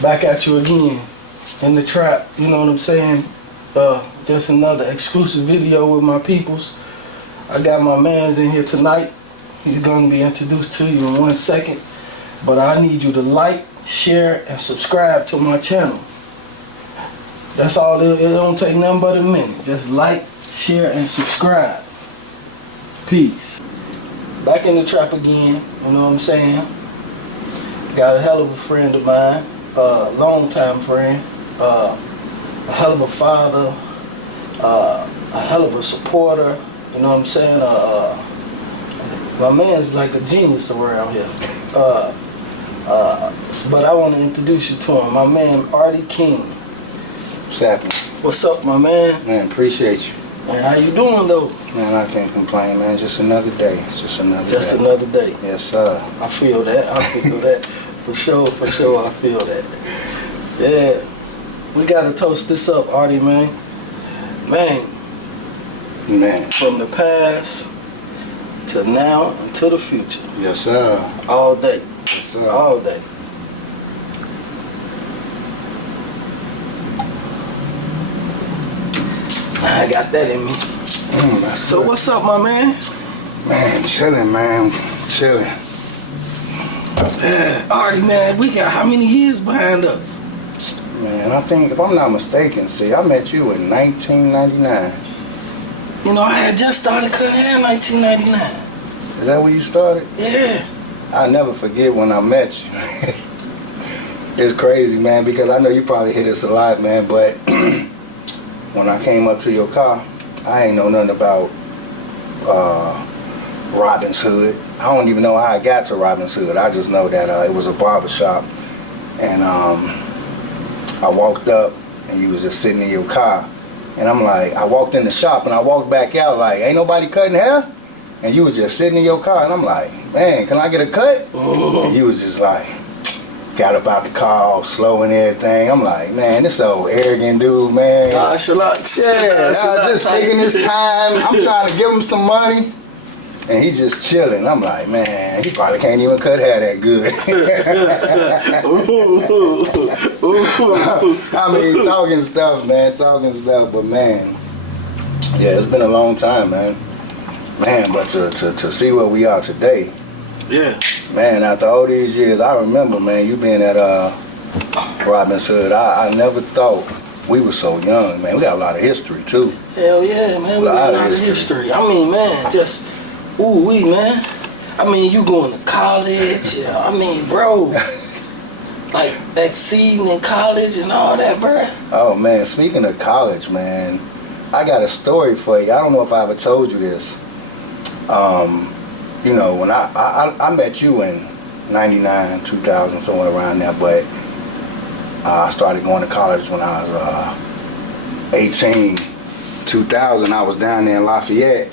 Back at you again in the trap, you know what I'm saying? Just another exclusive video with my peoples. I got my mans in here tonight. He's gonna be introduced to you in 1 second. But I need you to like, share, and subscribe to my channel. That's all, it don't take nothing but a minute. Just like, share, and subscribe. Peace. Back in the trap again, you know what I'm saying? Got a hell of a friend of mine, long time friend, a hell of a father, a hell of a supporter, you know what I'm saying? My man's like a genius around here. But I want to introduce you to him, my man Artie King. What's happening? What's up, my man? Man, appreciate you. Man, how you doing though? Man, I can't complain, man. Just another day. Just another day. Yes, sir. I feel that. I feel that. For sure, I feel that. Yeah. We gotta toast this up, Artie, man. Man. From the past to now and to the future. Yes, sir. All day. Yes, sir. All day. I got that in me. So good. what's up, my man? Man, chilling, man. Chilling. Artie, man, we got how many years behind us? Man, I think, if I'm not mistaken, see, I met you in 1999. You know, I had just started cutting hair in 1999. Is that when you started? Yeah. I'll never forget when I met you. It's crazy, man, because I know you probably hear this a lot, man, but when I came up to your car, I ain't know nothing about Robin's Hood. I don't even know how I got to Robin's Hood. I just know that it was a barbershop, and I walked up and you was just sitting in your car, and I'm like, I walked in the shop and I walked back out like, ain't nobody cutting hair? And you was just sitting in your car, and I'm like, man, can I get a cut? And you was just like, got up out the car all slow and everything. I'm like, man, this old arrogant dude, man. Yeah, I was just taking his time. I'm trying to give him some money. And he just chilling. I'm like, man, he probably can't even cut hair that good. I mean, talking stuff, man, but man, yeah, it's been a long time, man. Man, but to see where we are today, yeah, man, after all these years, I remember, man, you being at Robin's Hood. I never thought we were so young, man. We got a lot of history, too. Hell yeah, man, we got a lot of history. I mean, man, just, man. I mean, you going to college, I mean, bro, like exceeding in college and all that, bro. Oh, man, speaking of college, man, I got a story for you. I don't know if I ever told you this. You know, when I met you in 99, 2000, somewhere around there, but I started going to college when I was 18, 2000. I was down there in Lafayette,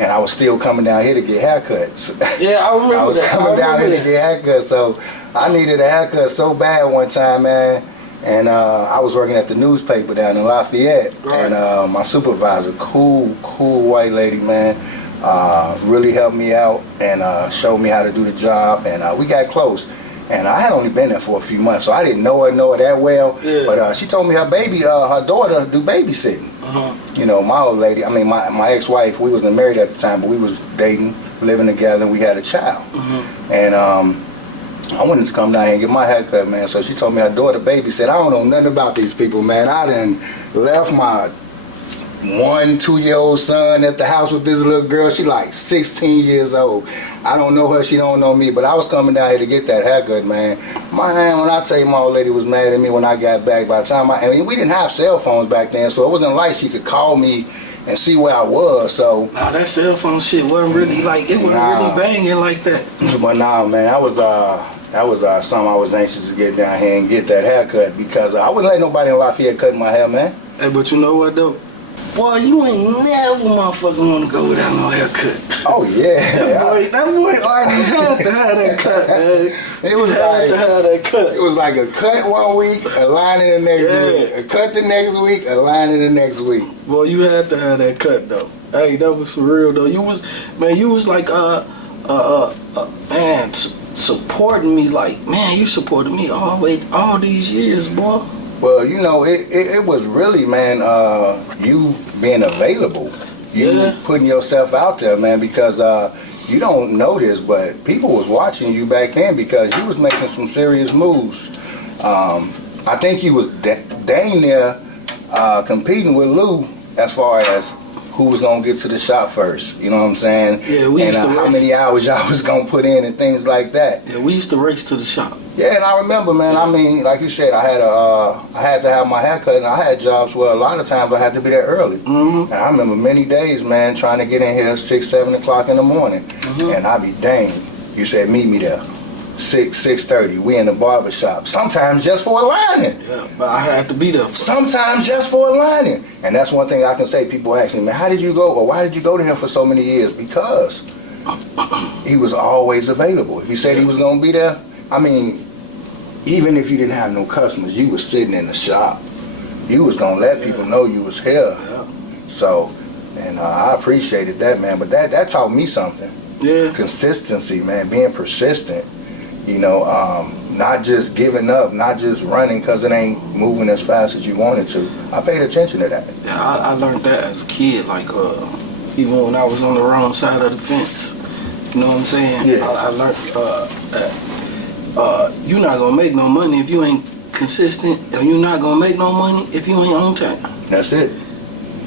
and I was still coming down here to get haircuts. Yeah, I remember that. I was coming down here to get haircuts, so I needed a haircut so bad one time, man. And I was working at the newspaper down in Lafayette, right. And my supervisor, cool white lady, man, really helped me out and showed me how to do the job, and we got close. And I had only been there for a few months, so I didn't know her that well. Yeah. But she told me her daughter do babysitting. You know, my old lady, I mean my ex-wife, we wasn't married at the time, but we was dating, living together, and we had a child. And I wanted to come down here and get my hair cut, man. So she told me her daughter babysit. I don't know nothing about these people, man. I done left my 1-2-year-old son at the house with this little girl. She like 16 years old. I don't know her, she don't know me, but I was coming down here to get that haircut, man. Man, when I tell you, my old lady was mad at me when I got back. By the time I mean, we didn't have cell phones back then, so it wasn't like she could call me and see where I was. So nah, that cell phone shit wasn't really like, it wasn't really banging like that. But nah, man, that was something I was anxious to get down here and get that haircut, because I wouldn't let nobody in Lafayette cut my hair, man. Hey, but you know what though? Boy, you ain't never motherfucking want to go without no haircut. Oh yeah. That boy already had to have that cut, man. It was had to have that cut. It was like a cut one week, a line in the next week, a cut the next week, a line in the next week. Boy, you had to have that cut though. Hey, that was for real though. You was like man, supporting me. Like, man, you supported me all these years, boy. Well, you know, it was really, man, you being available. You putting yourself out there, man, because you don't know this, but people was watching you back then because you was making some serious moves. I think you was dang near competing with Lou as far as who was gonna get to the shop first. You know what I'm saying? Yeah, we used to how race. many hours y'all was gonna put in and things like that. Yeah, we used to race to the shop. Yeah, and I remember, man. I mean, like you said, I had to have my hair cut, and I had jobs where a lot of times I had to be there early. Mm-hmm. And I remember many days, man, trying to get in here 6, 7 o'clock in the morning, and I'd be dang. You said meet me there, 6:30. We in the barber shop. Sometimes just for a lining. Yeah, but I had to be there. Sometimes just for a lining. And that's one thing I can say. People ask me, man, how did you go, or why did you go to him for so many years? Because he was always available. If he said he was gonna be there, I mean, even if you didn't have no customers, you was sitting in the shop. You was gonna let people know you was here. Yeah. So, and I appreciated that, man. But that taught me something. Yeah. Consistency, man. Being persistent. You know, not just giving up, not just running because it ain't moving as fast as you wanted to. I paid attention to that. Yeah, I learned that as a kid. Like, even when I was on the wrong side of the fence. You know what I'm saying? Yeah. I learned that you're not gonna make no money if you ain't consistent, and you're not gonna make no money if you ain't on time. That's it.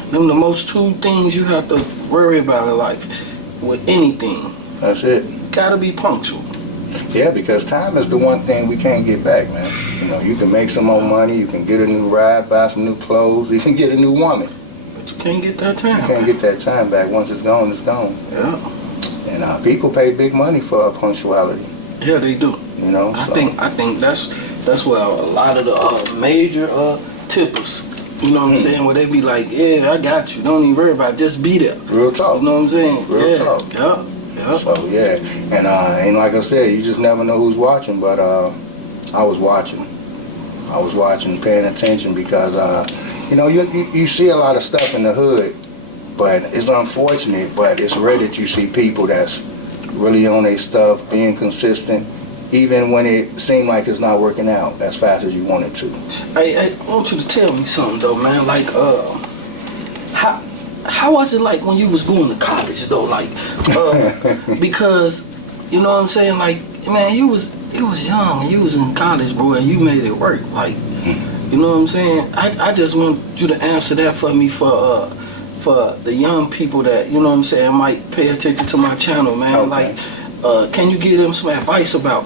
Them the most two things you have to worry about in life with anything. That's it. Gotta be punctual. Yeah, because time is the one thing we can't get back, man. You know, you can make some more money, you can get a new ride, buy some new clothes, you can get a new woman. But you can't get that time. You can't get that time back. Once it's gone, it's gone. Yeah. And people pay big money for punctuality. Yeah, they do. You know, I think that's where a lot of the major tippers, you know what I'm saying, where they be like, yeah, I got you. Don't even worry about it. Just be there. Real talk. You know what I'm saying? Real talk. Yeah. Yeah. So yeah, and like I said, you just never know who's watching. But I was watching, paying attention because you know you see a lot of stuff in the hood, but it's unfortunate. But it's rare that you see people that's really on their stuff, being consistent, even when it seemed like it's not working out as fast as you want it to. I want you to tell me something though, man. Like, how was it like when you was going to college though? Like, because you know what I'm saying. Like, man, you was young and you was in college, bro, and you made it work. Like, you know what I'm saying. I just want you to answer that for me for the young people that, you know what I'm saying, might pay attention to my channel, man. Okay. Like, can you give them some advice about?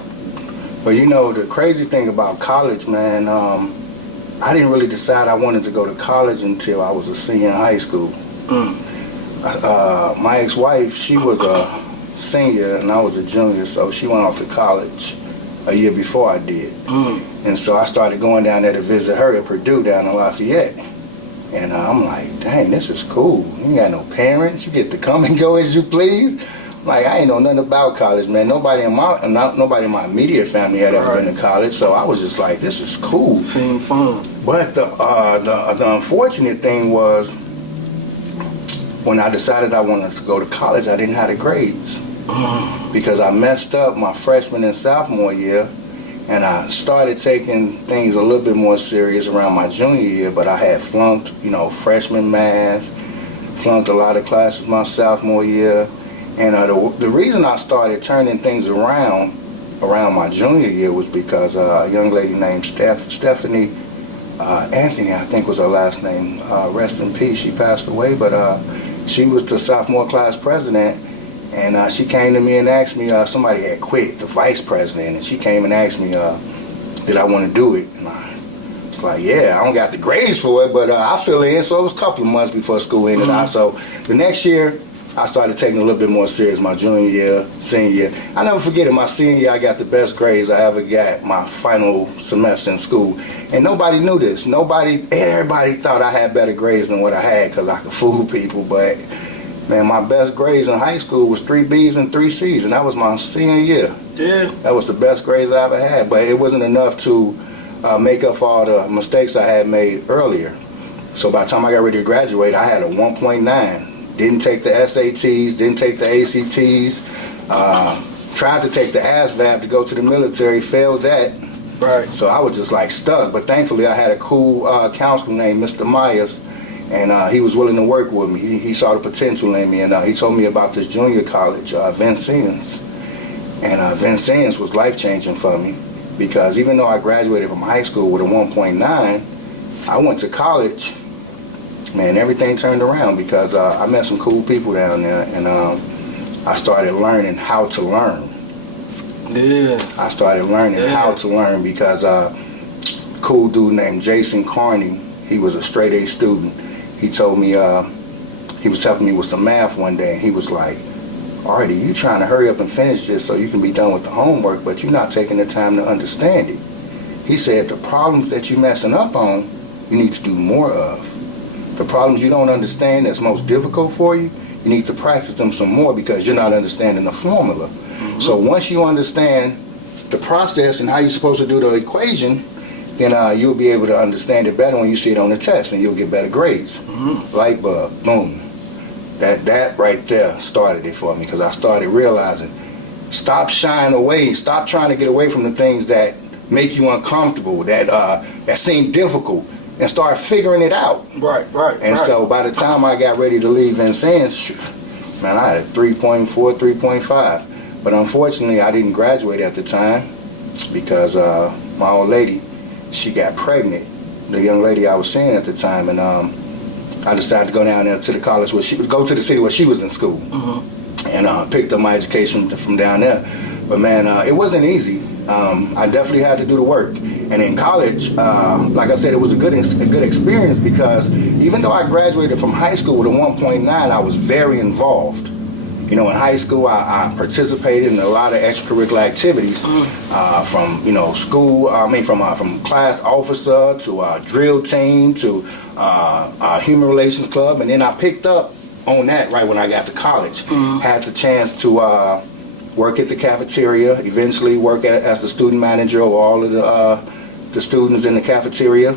Well, you know, the crazy thing about college, man, I didn't really decide I wanted to go to college until I was a senior in high school. My ex-wife, she was a senior and I was a junior, so she went off to college a year before I did. And so I started going down there to visit her at Purdue down in Lafayette. And I'm like, dang, this is cool. You ain't got no parents. You get to come and go as you please. Like, I ain't know nothing about college, man. Nobody in my immediate family had ever been to college, so I was just like, this is cool. Seemed fun. But the unfortunate thing was, when I decided I wanted to go to college, I didn't have the grades. Because I messed up my freshman and sophomore year, and I started taking things a little bit more serious around my junior year, but I had flunked, you know, freshman math, flunked a lot of classes my sophomore year. And the reason I started turning things around my junior year was because a young lady named Stephanie Anthony, I think was her last name, rest in peace, she passed away, but she was the sophomore class president, and she came to me and asked me, somebody had quit, the vice president, and she came and asked me, did I want to do it? And I was like, yeah, I don't got the grades for it, but I fill in, so it was a couple of months before school ended. So the next year, I started taking a little bit more serious my junior year, senior year. I never forget it, my senior year I got the best grades I ever got my final semester in school. And nobody knew this. Everybody thought I had better grades than what I had because I could fool people. But man, my best grades in high school was 3 B's and 3 C's, and that was my senior year. Yeah. That was the best grades I ever had, but it wasn't enough to make up for all the mistakes I had made earlier. So by the time I got ready to graduate, I had a 1.9. Didn't take the SATs, didn't take the ACTs, tried to take the ASVAB to go to the military, failed that. Right. So I was just like stuck. But thankfully I had a cool counselor named Mr. Myers, and he was willing to work with me. He saw the potential in me, and he told me about this junior college, Vincennes. And Vincennes was life-changing for me, because even though I graduated from high school with a 1.9, I went to college, man, everything turned around, because I met some cool people down there, and I started learning how to learn. Yeah. I started learning how to learn, because a cool dude named Jason Carney, he was a straight A student. He told me, he was helping me with some math one day, and he was like, Artie, you trying to hurry up and finish this so you can be done with the homework, but you're not taking the time to understand it. He said, the problems that you're messing up on, you need to do more of. The problems you don't understand that's most difficult for you, you need to practice them some more, because you're not understanding the formula. Mm-hmm. So once you understand the process and how you're supposed to do the equation, then you'll be able to understand it better when you see it on the test, and you'll get better grades. Mm-hmm. Light bulb, boom. That right there started it for me, because I started realizing, stop shying away, stop trying to get away from the things that make you uncomfortable, that seem difficult, and start figuring it out. Right. And so by the time I got ready to leave Vincennes, man, I had a 3.4, 3.5. But unfortunately, I didn't graduate at the time, because my old lady, she got pregnant, the young lady I was seeing at the time, and I decided to go down there to the college where she would go to the city where she was in school, and picked up my education from down there. But man, it wasn't easy. I definitely had to do the work. And in college, like I said, it was a good experience, because even though I graduated from high school with a 1.9, I was very involved. You know, in high school, I participated in a lot of extracurricular activities, from school. From class officer to drill team to human relations club, and then I picked up on that right when I got to college. Had the chance to work at the cafeteria. Eventually, work as the student manager of all of the students in the cafeteria.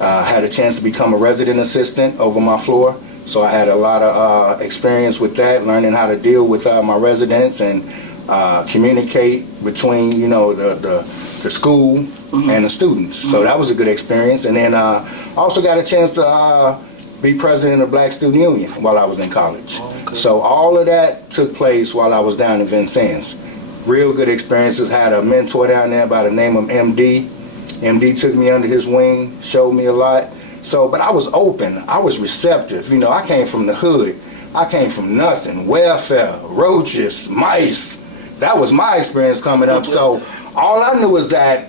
Had a chance to become a resident assistant over my floor. So I had a lot of experience with that, learning how to deal with my residents and communicate between, the school and the students. So that was a good experience. And then I also got a chance to be president of Black Student Union while I was in college. Okay. So all of that took place while I was down in Vincennes. Real good experiences. Had a mentor down there by the name of MD. MD took me under his wing, showed me a lot. So, but I was open, I was receptive. I came from the hood. I came from nothing. Welfare, roaches, mice. That was my experience coming up. So all I knew was that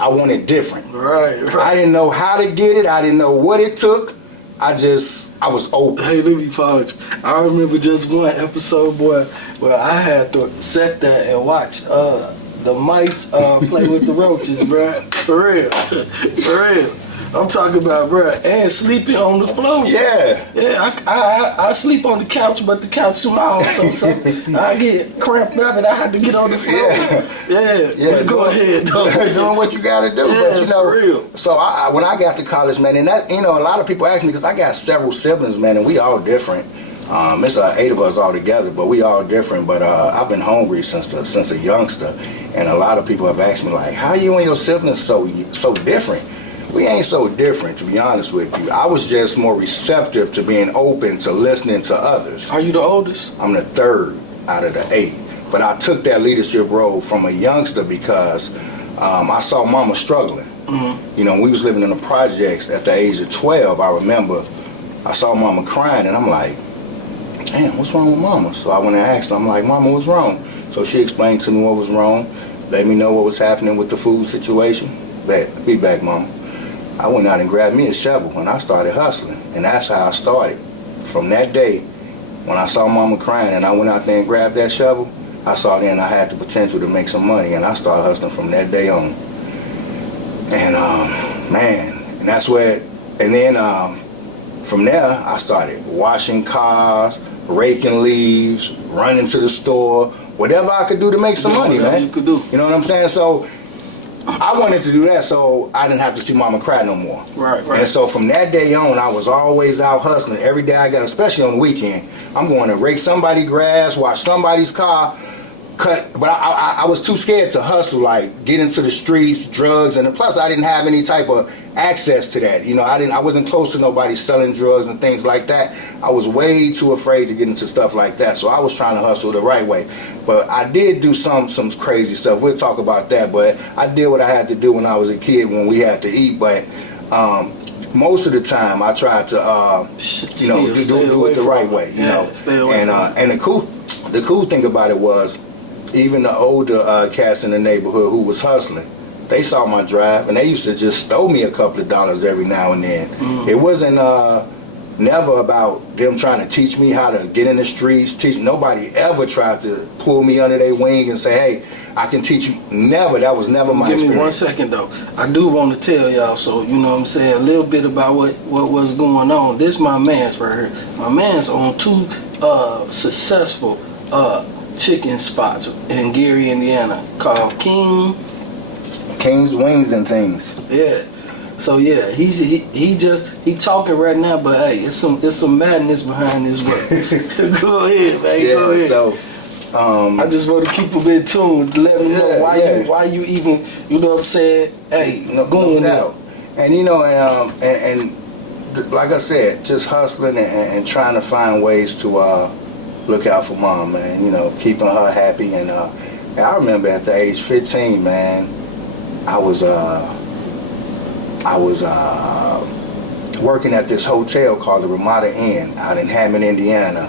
I wanted different. Right. I didn't know how to get it. I didn't know what it took. I was open. Hey, let me pause. I remember just one episode, boy, where I had to sit there and watch the mice play with the roaches, bruh. For real. I'm talking about, bruh, and sleeping on the floor. Yeah. I sleep on the couch, but the couch small, so I get cramped up and I have to get on the floor. Yeah. Go ahead, doing what you gotta do. Yeah, but for real. So when I got to college, man, and that, a lot of people ask me, because I got several siblings, man, and we all different. It's 8 of us all together, but we all different. But I've been hungry since a youngster, and a lot of people have asked me, like, how you and your siblings so different? We ain't so different, to be honest with you. I was just more receptive to being open to listening to others. Are you the oldest? I'm the 3rd out of the 8. But I took that leadership role from a youngster because I saw mama struggling. We was living in the projects at the age of 12. I remember I saw mama crying, and I'm like, damn, what's wrong with mama? So I went and asked her, I'm like, mama, what's wrong? So she explained to me what was wrong, let me know what was happening with the food situation. Be back, mama. I went out and grabbed me a shovel and I started hustling. And that's how I started. From that day, when I saw mama crying and I went out there and grabbed that shovel, I saw then I had the potential to make some money, and I started hustling from that day on. And and that's where, and then from there, I started washing cars, raking leaves, running to the store, whatever I could do to make some money, man. You could do. You know what I'm saying? So I wanted to do that so I didn't have to see mama cry no more. Right. And so from that day on, I was always out hustling. Every day I got, especially on the weekend, I'm going to rake somebody's grass, wash somebody's car, but I was too scared to hustle, like get into the streets, drugs, and plus I didn't have any type of access to that. You know, I wasn't close to nobody selling drugs and things like that. I was way too afraid to get into stuff like that. So I was trying to hustle the right way. But I did do some crazy stuff. We'll talk about that. But I did what I had to do when I was a kid when we had to eat. But most of the time I tried to do it the right way. You know, and the cool thing about it was, even the older cats in the neighborhood who was hustling, they saw my drive and they used to just throw me a couple of dollars every now and then. It wasn't never about them trying to teach me how to get in the streets. Nobody ever tried to pull me under their wing and say, hey, I can teach you. Never. That was never my experience. Give me 1 second though. I do want to tell y'all, so you know what I'm saying, a little bit about what was going on. This my man's right here. My man's on 2 successful chicken spots in Gary, Indiana, called King's Wings and Things. Yeah. So yeah, he talking right now, but hey, it's some madness behind this work. Go ahead, man. Yeah. Go ahead. So I just want to keep them in tune to let them know why you even, you know what I'm saying. Hey, going out. And you know, and like I said, just hustling and trying to find ways to look out for mom, man. You know, keeping her happy. And I remember at the age 15, man, I was working at this hotel called the Ramada Inn out in Hammond, Indiana,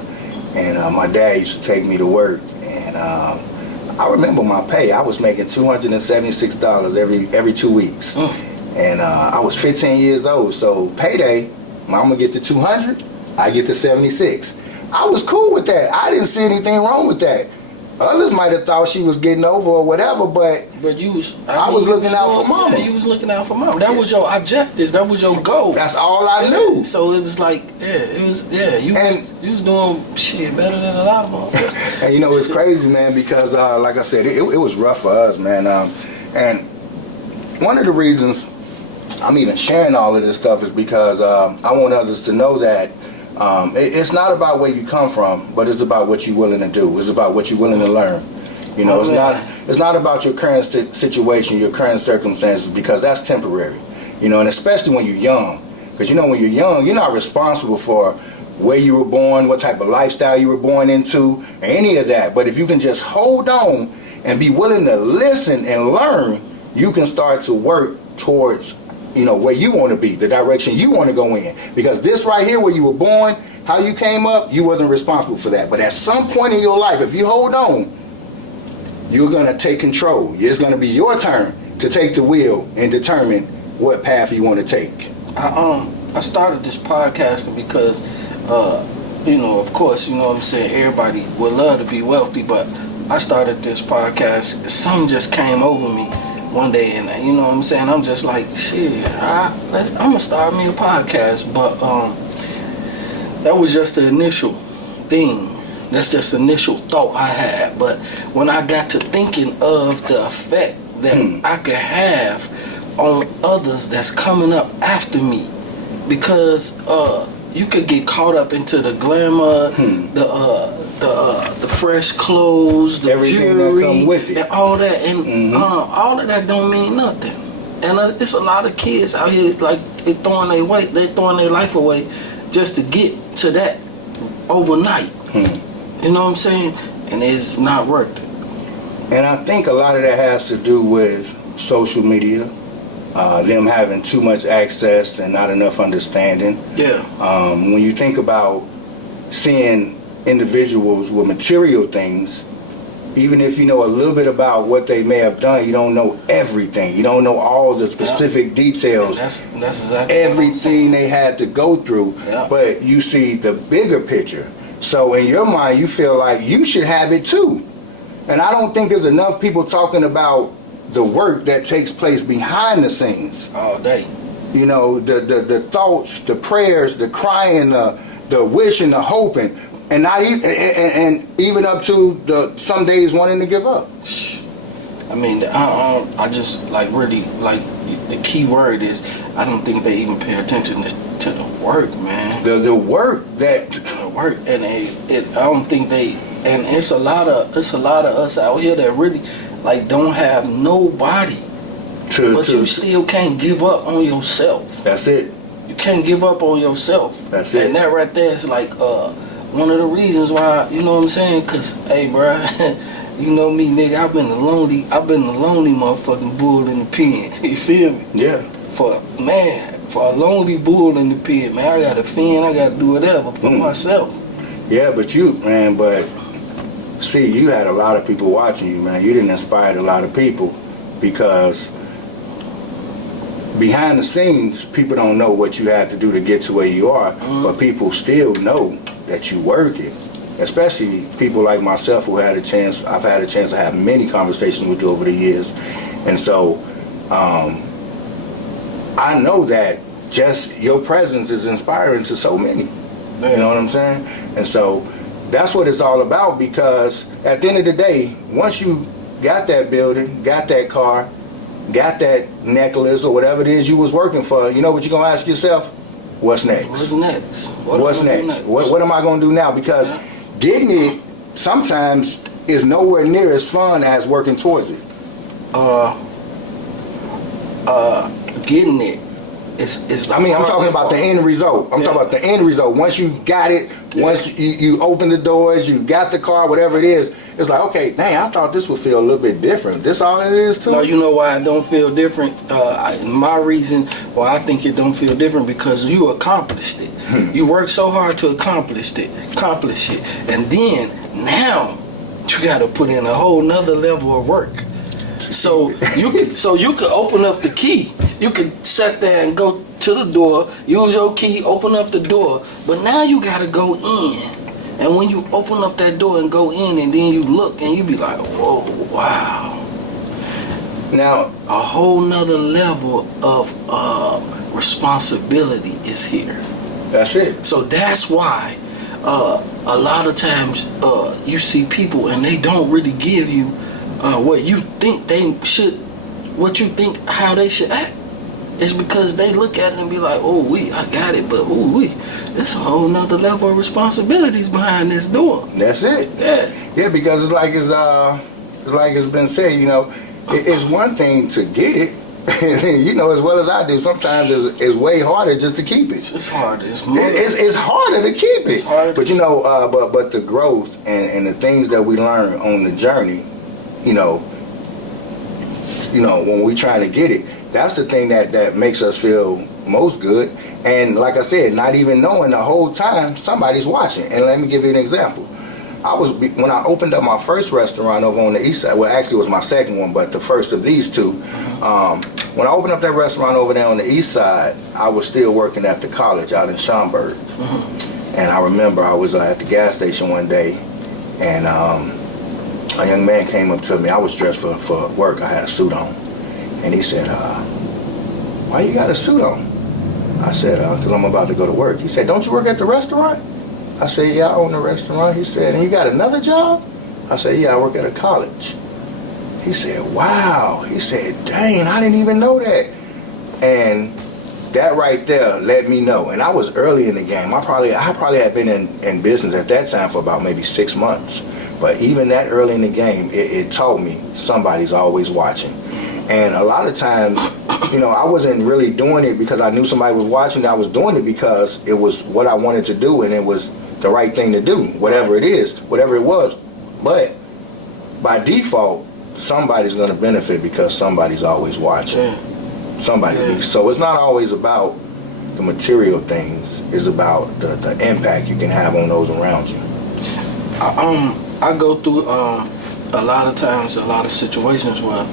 and my dad used to take me to work. And I remember my pay. I was making $276 every 2 weeks, and I was 15 years old. So payday, mama get the 200, I get the 76. I was cool with that. I didn't see anything wrong with that. Others might have thought she was getting over or whatever, but I was looking out for mama. Yeah, you was looking out for mama. That was your objective. That was your goal. That's all I knew. So it was like, you was doing shit better than a lot of them. And you know, it's crazy, man, because like I said, it was rough for us, man. And one of the reasons I'm even sharing all of this stuff is because I want others to know that it's not about where you come from, but it's about what you're willing to do. It's about what you're willing to learn. You know, it's not about your current situation, your current circumstances, because that's temporary. You know, and especially when you're young, because you know, when you're young, you're not responsible for where you were born, what type of lifestyle you were born into, or any of that. But if you can just hold on and be willing to listen and learn, you can start to work towards, you know, where you want to be, the direction you want to go in. Because this right here, where you were born, how you came up, you wasn't responsible for that. But at some point in your life, if you hold on, you're going to take control. It's going to be your turn to take the wheel and determine what path you want to take. I started this podcasting because, you know, of course, you know what I'm saying, everybody would love to be wealthy, but I started this podcast, something just came over me one day, and you know what I'm saying, I'm just like, shit, I'm gonna start me a podcast. But that was just the initial thing. That's just the initial thought I had. But when I got to thinking of the effect that I could have on others that's coming up after me, because you could get caught up into the glamour, the fresh clothes, the everything jewelry, that come with it, and all that, and all of that don't mean nothing. And it's a lot of kids out here, like, they throwing their life away just to get to that overnight. You know what I'm saying? And it's not worth it. And I think a lot of that has to do with social media, them having too much access and not enough understanding. Yeah. When you think about seeing individuals with material things, even if you know a little bit about what they may have done, you don't know everything. You don't know all the specific details. That's exactly everything they had to go through. Yeah. But you see the bigger picture. So in your mind, you feel like you should have it too. And I don't think there's enough people talking about the work that takes place behind the scenes. All day. You know, the thoughts, the prayers, the crying, the wishing, the hoping, and not even, and even up to the some days wanting to give up. I mean, I just like really like the key word is I don't think they even pay attention to the work, man. The work that the work, and I don't think they and it's a lot of us out here that really like don't have nobody, but you still can't give up on yourself. That's it. You can't give up on yourself. That's it. And that right there is like one of the reasons why, you know what I'm saying? Cause hey, bro, you know me, nigga. I've been the lonely motherfucking bull in the pen. You feel me? Yeah. For a lonely bull in the pen, man, I gotta fend. I gotta do whatever for myself. Yeah, but see, you had a lot of people watching you, man. You didn't inspire a lot of people because behind the scenes, people don't know what you had to do to get to where you are, but people still know that you work it. Especially people like myself who I've had a chance to have many conversations with you over the years. And so I know that just your presence is inspiring to so many. Man. You know what I'm saying? And so that's what it's all about, because at the end of the day, once you got that building, got that car, got that necklace or whatever it is you was working for, you know what you're going to ask yourself? What's next? What's next? What's next? What am I going to do now? Because getting it sometimes is nowhere near as fun as working towards it. Getting it is I mean, I'm talking about the end result. I'm talking about the end result. Once you got it, once you open the doors, you got the car, whatever it is, it's like, okay, dang, I thought this would feel a little bit different. This all it is too? No, you know why it don't feel different? My reason why I think it don't feel different, because you accomplished it. You worked so hard to accomplish it. And then, now, you got to put in a whole nother level of work. So you could open up the key. You could sit there and go to the door, use your key, open up the door. But now you got to go in. And when you open up that door and go in, and then you look and you be like, whoa, wow. Now, a whole nother level of responsibility is here. That's it. So that's why a lot of times you see people and they don't really give you what you think they should, how they should act. It's because they look at it and be like, oh, I got it, but there's a whole nother level of responsibilities behind this door. That's it. Yeah, because it's like it's been said, you know, it's one thing to get it, you know, as well as I do. Sometimes it's way harder just to keep it. It's harder. It's harder to keep it. But you know, but the growth and the things that we learn on the journey, you know, when we trying to get it, that's the thing that makes us feel most good. And like I said, not even knowing the whole time somebody's watching. And let me give you an example. When I opened up my first restaurant over on the east side, well, actually it was my second one, but the first of these two. When I opened up that restaurant over there on the east side, I was still working at the college out in Schaumburg. And I remember I was at the gas station one day, and a young man came up to me. I was dressed for work. I had a suit on. And he said, why you got a suit on? I said, because I'm about to go to work. He said, don't you work at the restaurant? I said, yeah, I own the restaurant. He said, and you got another job? I said, yeah, I work at a college. He said, wow. He said, dang, I didn't even know that. And that right there let me know. And I was early in the game. I probably had been in business at that time for about maybe 6 months. But even that early in the game, it taught me somebody's always watching. And a lot of times, you know, I wasn't really doing it because I knew somebody was watching. I was doing it because it was what I wanted to do, and it was the right thing to do, whatever it is, whatever it was. But by default, somebody's going to benefit because somebody's always watching. Somebody. So it's not always about the material things. It's about the impact you can have on those around you. I go through a lot of times, a lot of situations where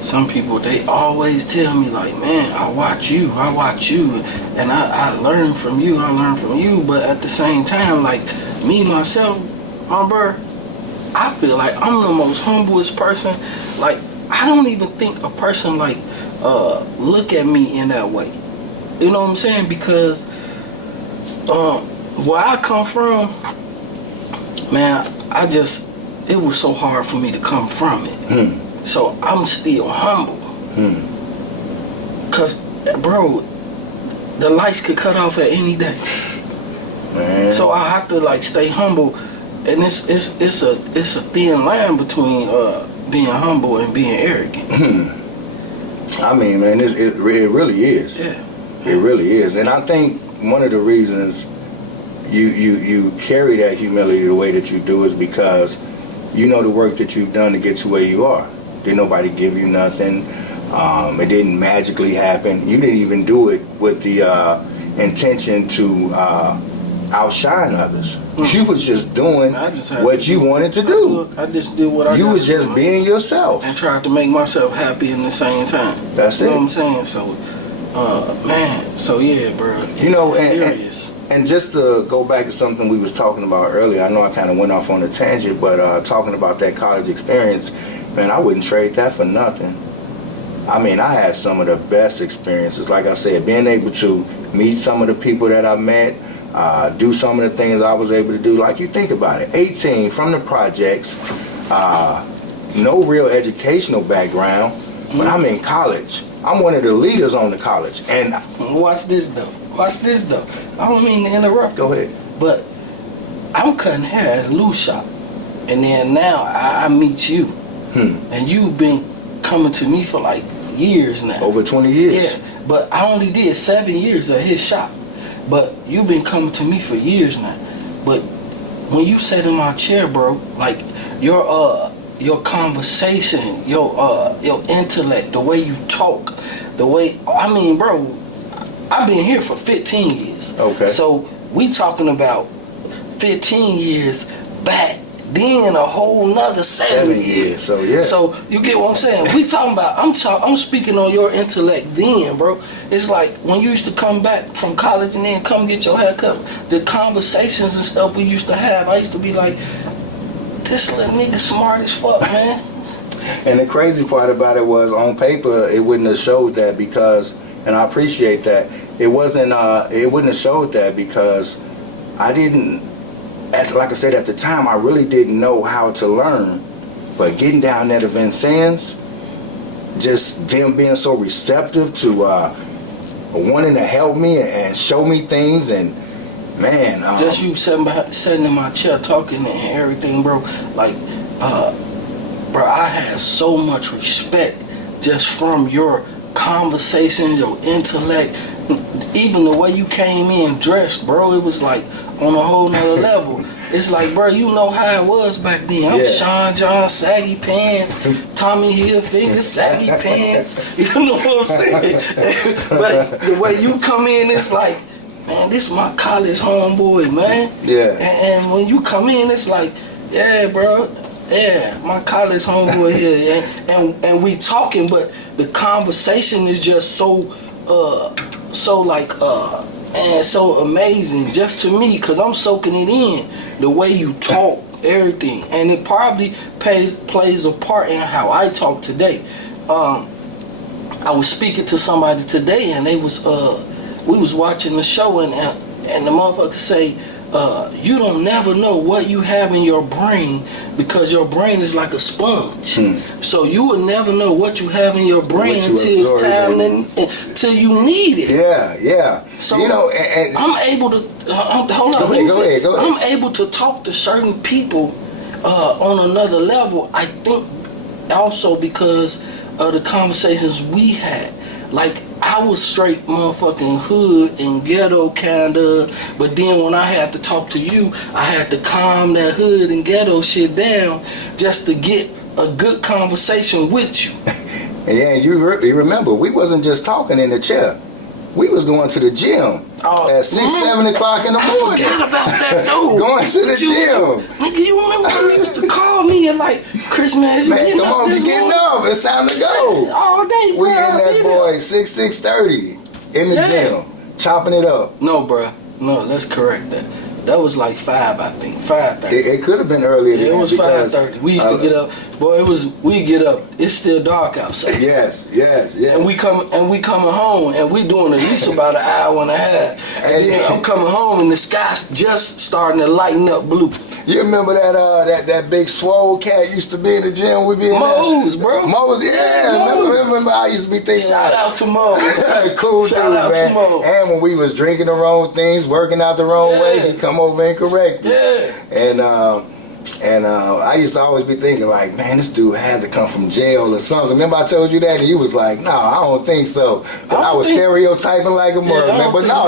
some people, they always tell me like, man, I watch you, and I learn from you, but at the same time, like me, myself, I feel like I'm the most humblest person. Like, I don't even think a person like look at me in that way. You know what I'm saying? Because where I come from, man, it was so hard for me to come from it. So I'm still humble. Cause, bro, the lights could cut off at any day. Man. So I have to like stay humble and it's a thin line between being humble and being arrogant. I mean, man, it really is. Yeah. It really is. And I think one of the reasons you carry that humility the way that you do is because you know the work that you've done to get to where you are. Didn't nobody give you nothing. It didn't magically happen. You didn't even do it with the intention to outshine others. You was just doing what you wanted to do. I just did what I You was just being yourself. and tried to make myself happy in the same time. That's You know it. what I'm saying? So, man, so yeah, bro. You know, serious. And just to go back to something we was talking about earlier, I know I kind of went off on a tangent, but talking about that college experience, man, I wouldn't trade that for nothing. I mean, I had some of the best experiences. Like I said, being able to meet some of the people that I met, do some of the things I was able to do. Like, you think about it, 18 from the projects, no real educational background, but I'm in college. I'm one of the leaders on the college. And Watch this though. I don't mean to interrupt. go ahead. But I'm cutting hair at a loose shop, and then now I meet you, and you've been coming to me for like years now. Over 20 years. Yeah, but I only did 7 years at his shop, but you've been coming to me for years now. But when you sat in my chair, bro, like your conversation, your intellect, the way you talk, the way, I mean, bro, I've been here for 15 years. Okay. So we talking about 15 years back, then a whole nother 7 years. So yeah. So you get what I'm saying? We talking about, I'm speaking on your intellect then, bro. It's like when you used to come back from college and then come get your haircut, the conversations and stuff we used to have, I used to be like, this little nigga smart as fuck, man. And the crazy part about it was, on paper, it wouldn't have showed that because, and I appreciate that, it wouldn't have showed that because I didn't, like I said at the time, I really didn't know how to learn. But getting down there to Vincennes, just them being so receptive to wanting to help me and show me things, and man, just you sitting in my chair talking and everything, bro. Like, bro, I had so much respect just from your conversations, your intellect, even the way you came in dressed, bro. It was like on a whole nother level. It's like, bro, you know how it was back then. I'm Sean John, saggy pants, Tommy Hilfiger, saggy pants. You know what I'm saying? But the way you come in, it's like, man, this is my college homeboy, man. Yeah. And when you come in, it's like, yeah, bro, yeah, my college homeboy here, yeah. And we talking, but the conversation is just so and so amazing just to me, because I'm soaking it in, the way you talk, everything, and it probably plays a part in how I talk today. I was speaking to somebody today, and they was we was watching the show, and the motherfucker say, you don't never know what you have in your brain, because your brain is like a sponge. So you will never know what you have in your brain until it's time until you need it. Yeah. So you know, and I'm able to hold on. Go ahead. I'm able to talk to certain people on another level. I think also because of the conversations we had. Like, I was straight motherfucking hood and ghetto kinda, but then when I had to talk to you, I had to calm that hood and ghetto shit down just to get a good conversation with you. Yeah, you remember, we wasn't just talking in the chair. We was going to the gym at 6, 7 o'clock in the morning. I forgot about that, dude. Going to the gym. Nigga, you remember when you used to call me at like, Christmas, Man, come on, you getting up. It's time to go. All day, We in that boy 6:30 in the gym, chopping it up. No, bruh. No, let's correct that. That was like 5, I think. 5:30. It could have been earlier than that. It was 5:30. We used to get up. Boy, we get up. It's still dark outside. Yes. And we coming home, and we doing at least about an hour and a half. And then I'm coming home, and the sky's just starting to lighten up blue. You remember that big swole cat used to be in the gym? We be in Mose, bro. Mose, yeah. Remember, I used to be thinking. Shout out to Mose. Cool dude, Shout out man. to Mose. And when we was drinking the wrong things, working out the wrong way, he come over and correct us. Yeah. And And I used to always be thinking like, man, this dude had to come from jail or something. Remember I told you that, and you was like, no, I don't think so. But I was stereotyping like a mother, man. But no,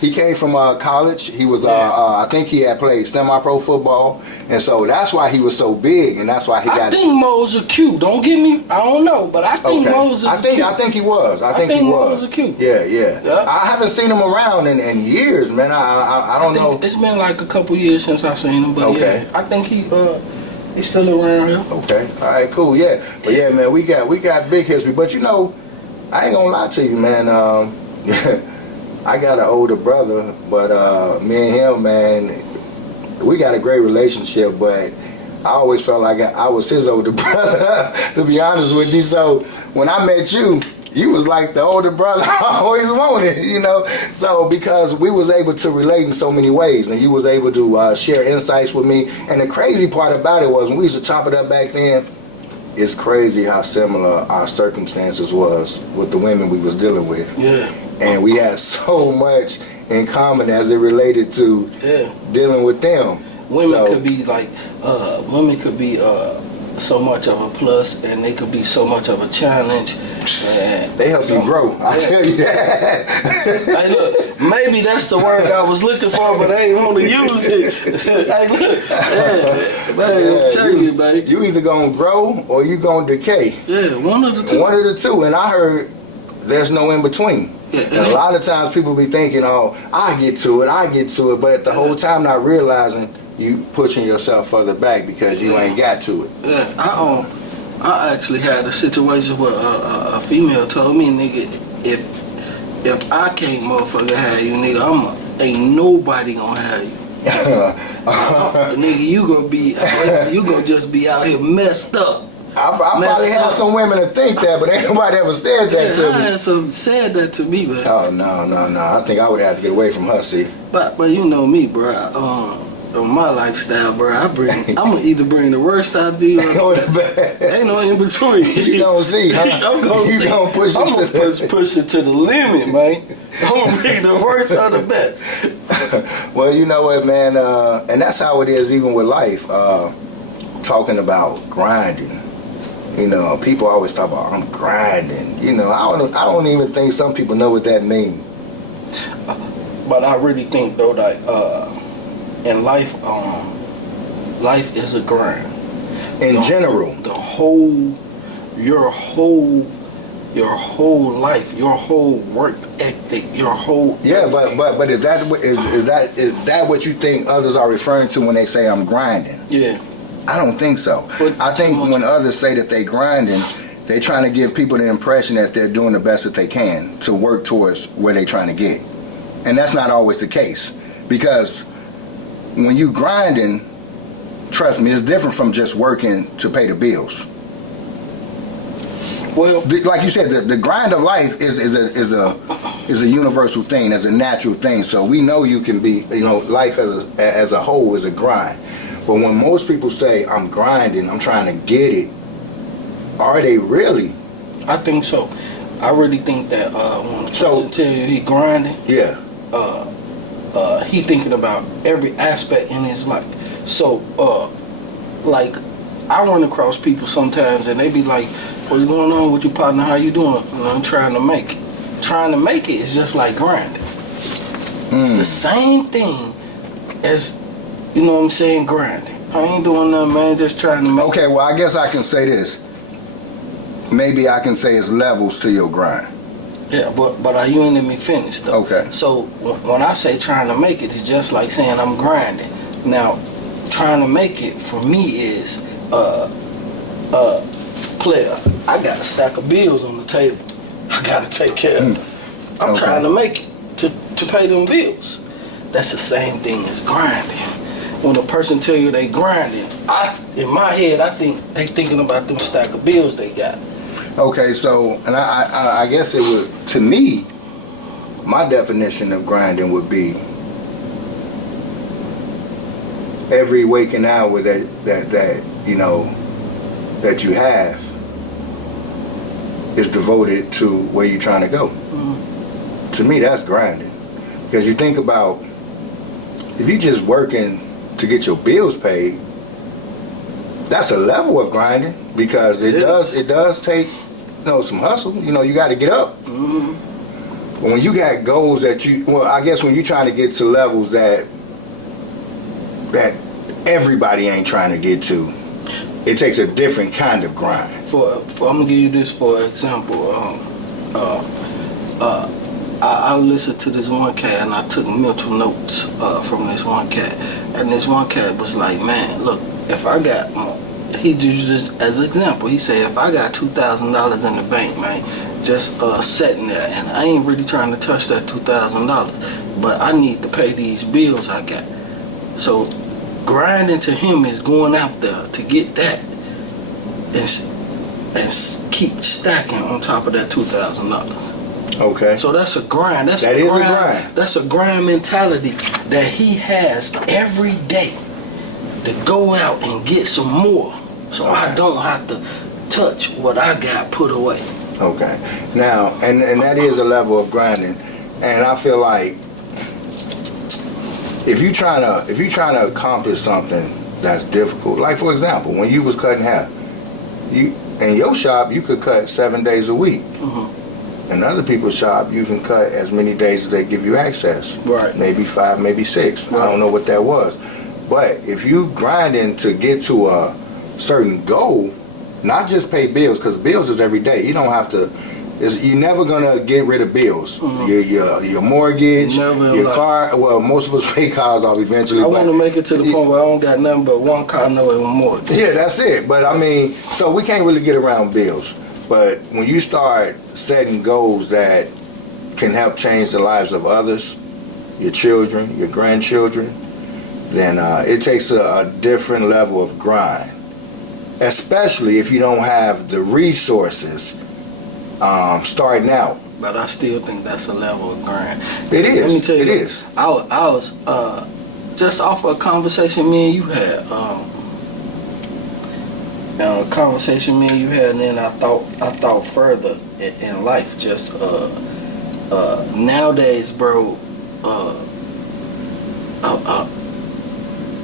he came from college. He was I think he had played semi-pro football, and so that's why he was so big, and that's why he got. I think Mo's a cute. Don't get me. I don't know, but I think Mo's is. I think he was. I think he was. Mo's a cute. Yeah. I haven't seen him around in years, man. I don't know. It's been like a couple years since I've seen him, but yeah, I think he's still around here. Okay. All right. Cool. Yeah. But yeah, man, we got big history. But you know, I ain't gonna lie to you, man. I got an older brother, but me and him, man, we got a great relationship. But I always felt like I was his older brother, to be honest with you. So when I met you, you was like the older brother I always wanted, you know. So because we was able to relate in so many ways, and you was able to share insights with me. And the crazy part about it was when we used to chop it up back then, it's crazy how similar our circumstances was with the women we was dealing with. Yeah. And we had so much in common as it related to dealing with them. Women could be like, so much of a plus, and they could be so much of a challenge. They help you grow. I tell you that. Hey, look, maybe that's the word I was looking for, but I ain't want to use it. Hey, look, I'm telling you, buddy. You either gonna grow or you gonna decay. Yeah, one of the two. One of the two, and I heard there's no in between. Yeah, and a lot of times people be thinking, oh, I get to it, but the whole time not realizing you pushing yourself further back because you ain't got to it. Yeah, I actually had a situation where a female told me, nigga, if I can't motherfucker have you, nigga, ain't nobody gonna have you. Nigga, you gonna just be out here messed up. I probably had some women to think that, but ain't nobody ever said that to me. I had some said that to me, man. Oh no! I think I would have to get away from her. See. But you know me, bro. On my lifestyle, bro, I'm gonna either bring the worst out of you or the best. Ain't no in between. You gonna see, huh? I'm gonna push it to the limit, man. I'm gonna bring the worst or the best. Well, you know what, man, and that's how it is even with life. Talking about grinding. You know, people always talk about I'm grinding. You know, I don't even think some people know what that means. But I really think though that in life, life is a grind. In general, your whole life, your whole work ethic, your whole but is that what you think others are referring to when they say I'm grinding? Yeah. I don't think so. But I think when others say that they grinding, they're trying to give people the impression that they're doing the best that they can to work towards where they're trying to get. And that's not always the case. Because when you grinding, trust me, it's different from just working to pay the bills. Well, like you said, the grind of life is a universal thing, as a natural thing. So we know you can be, you know, life as a whole is a grind. But when most people say, I'm grinding, I'm trying to get it, are they really? I think so. I really think that when a person tell you he grinding, he thinking about every aspect in his life. So, like, I run across people sometimes and they be like, what's going on with your partner? How you doing? And I'm trying to make it. Trying to make it is just like grinding. It's the same thing as, you know what I'm saying, grinding. I ain't doing nothing, man, just trying to make it. Okay, well, I guess I can say this. Maybe I can say it's levels to your grind. Yeah, but you ain't let me finish, though. Okay. So, when I say trying to make it, it's just like saying I'm grinding. Now, trying to make it, for me, is, player, I got a stack of bills on the table. I got to take care of them. I'm trying to make it to pay them bills. That's the same thing as grinding. When a person tell you they grinding, in my head, I think they thinking about them stack of bills they got. Okay, so, and I guess it would, to me, my definition of grinding would be every waking hour that you know, that you have is devoted to where you're trying to go. Mm-hmm. To me, that's grinding. Because you think about, if you're just working to get your bills paid, that's a level of grinding, because it does take, you know, some hustle. You know, you got to get up. Mm-hmm. But when you got goals that I guess when you're trying to get to levels that everybody ain't trying to get to, it takes a different kind of grind. For I'm gonna give you this for example. I listened to this one cat and I took mental notes from this one cat, and this one cat was like, man, look, if I got, he used this as an example. He said, if I got $2,000 in the bank, man, just sitting there, and I ain't really trying to touch that $2,000, but I need to pay these bills I got. So grinding to him is going out there to get that and keep stacking on top of that $2,000. Okay. So that's a grind. That is a grind. That's a grind mentality that he has every day to go out and get some more. So I don't have to touch what I got put away. Okay. Now, and that is a level of grinding, and I feel like if you're trying to accomplish something that's difficult, like for example, when you was cutting hair, you in your shop you could cut 7 days a week. Mm-hmm. In other people's shop, you can cut as many days as they give you access. Right. Maybe 5, maybe 6. Right. I don't know what that was. But if you grinding to get to a certain goal, not just pay bills, because bills is every day. You don't have to. You're never gonna get rid of bills. Mm-hmm. Your mortgage, your car. Well, most of us pay cars off eventually. I want to make it to the point where I don't got nothing but one car, no mortgage. Yeah, that's it. But I mean, so we can't really get around bills. But when you start setting goals that can help change the lives of others, your children, your grandchildren, then it takes a different level of grind. Especially if you don't have the resources starting out. But I still think that's a level of grind. It is. Let me tell you, it is. I was just off of a conversation me and you had. A conversation me and you had, and then I thought further in life. Just nowadays, bro,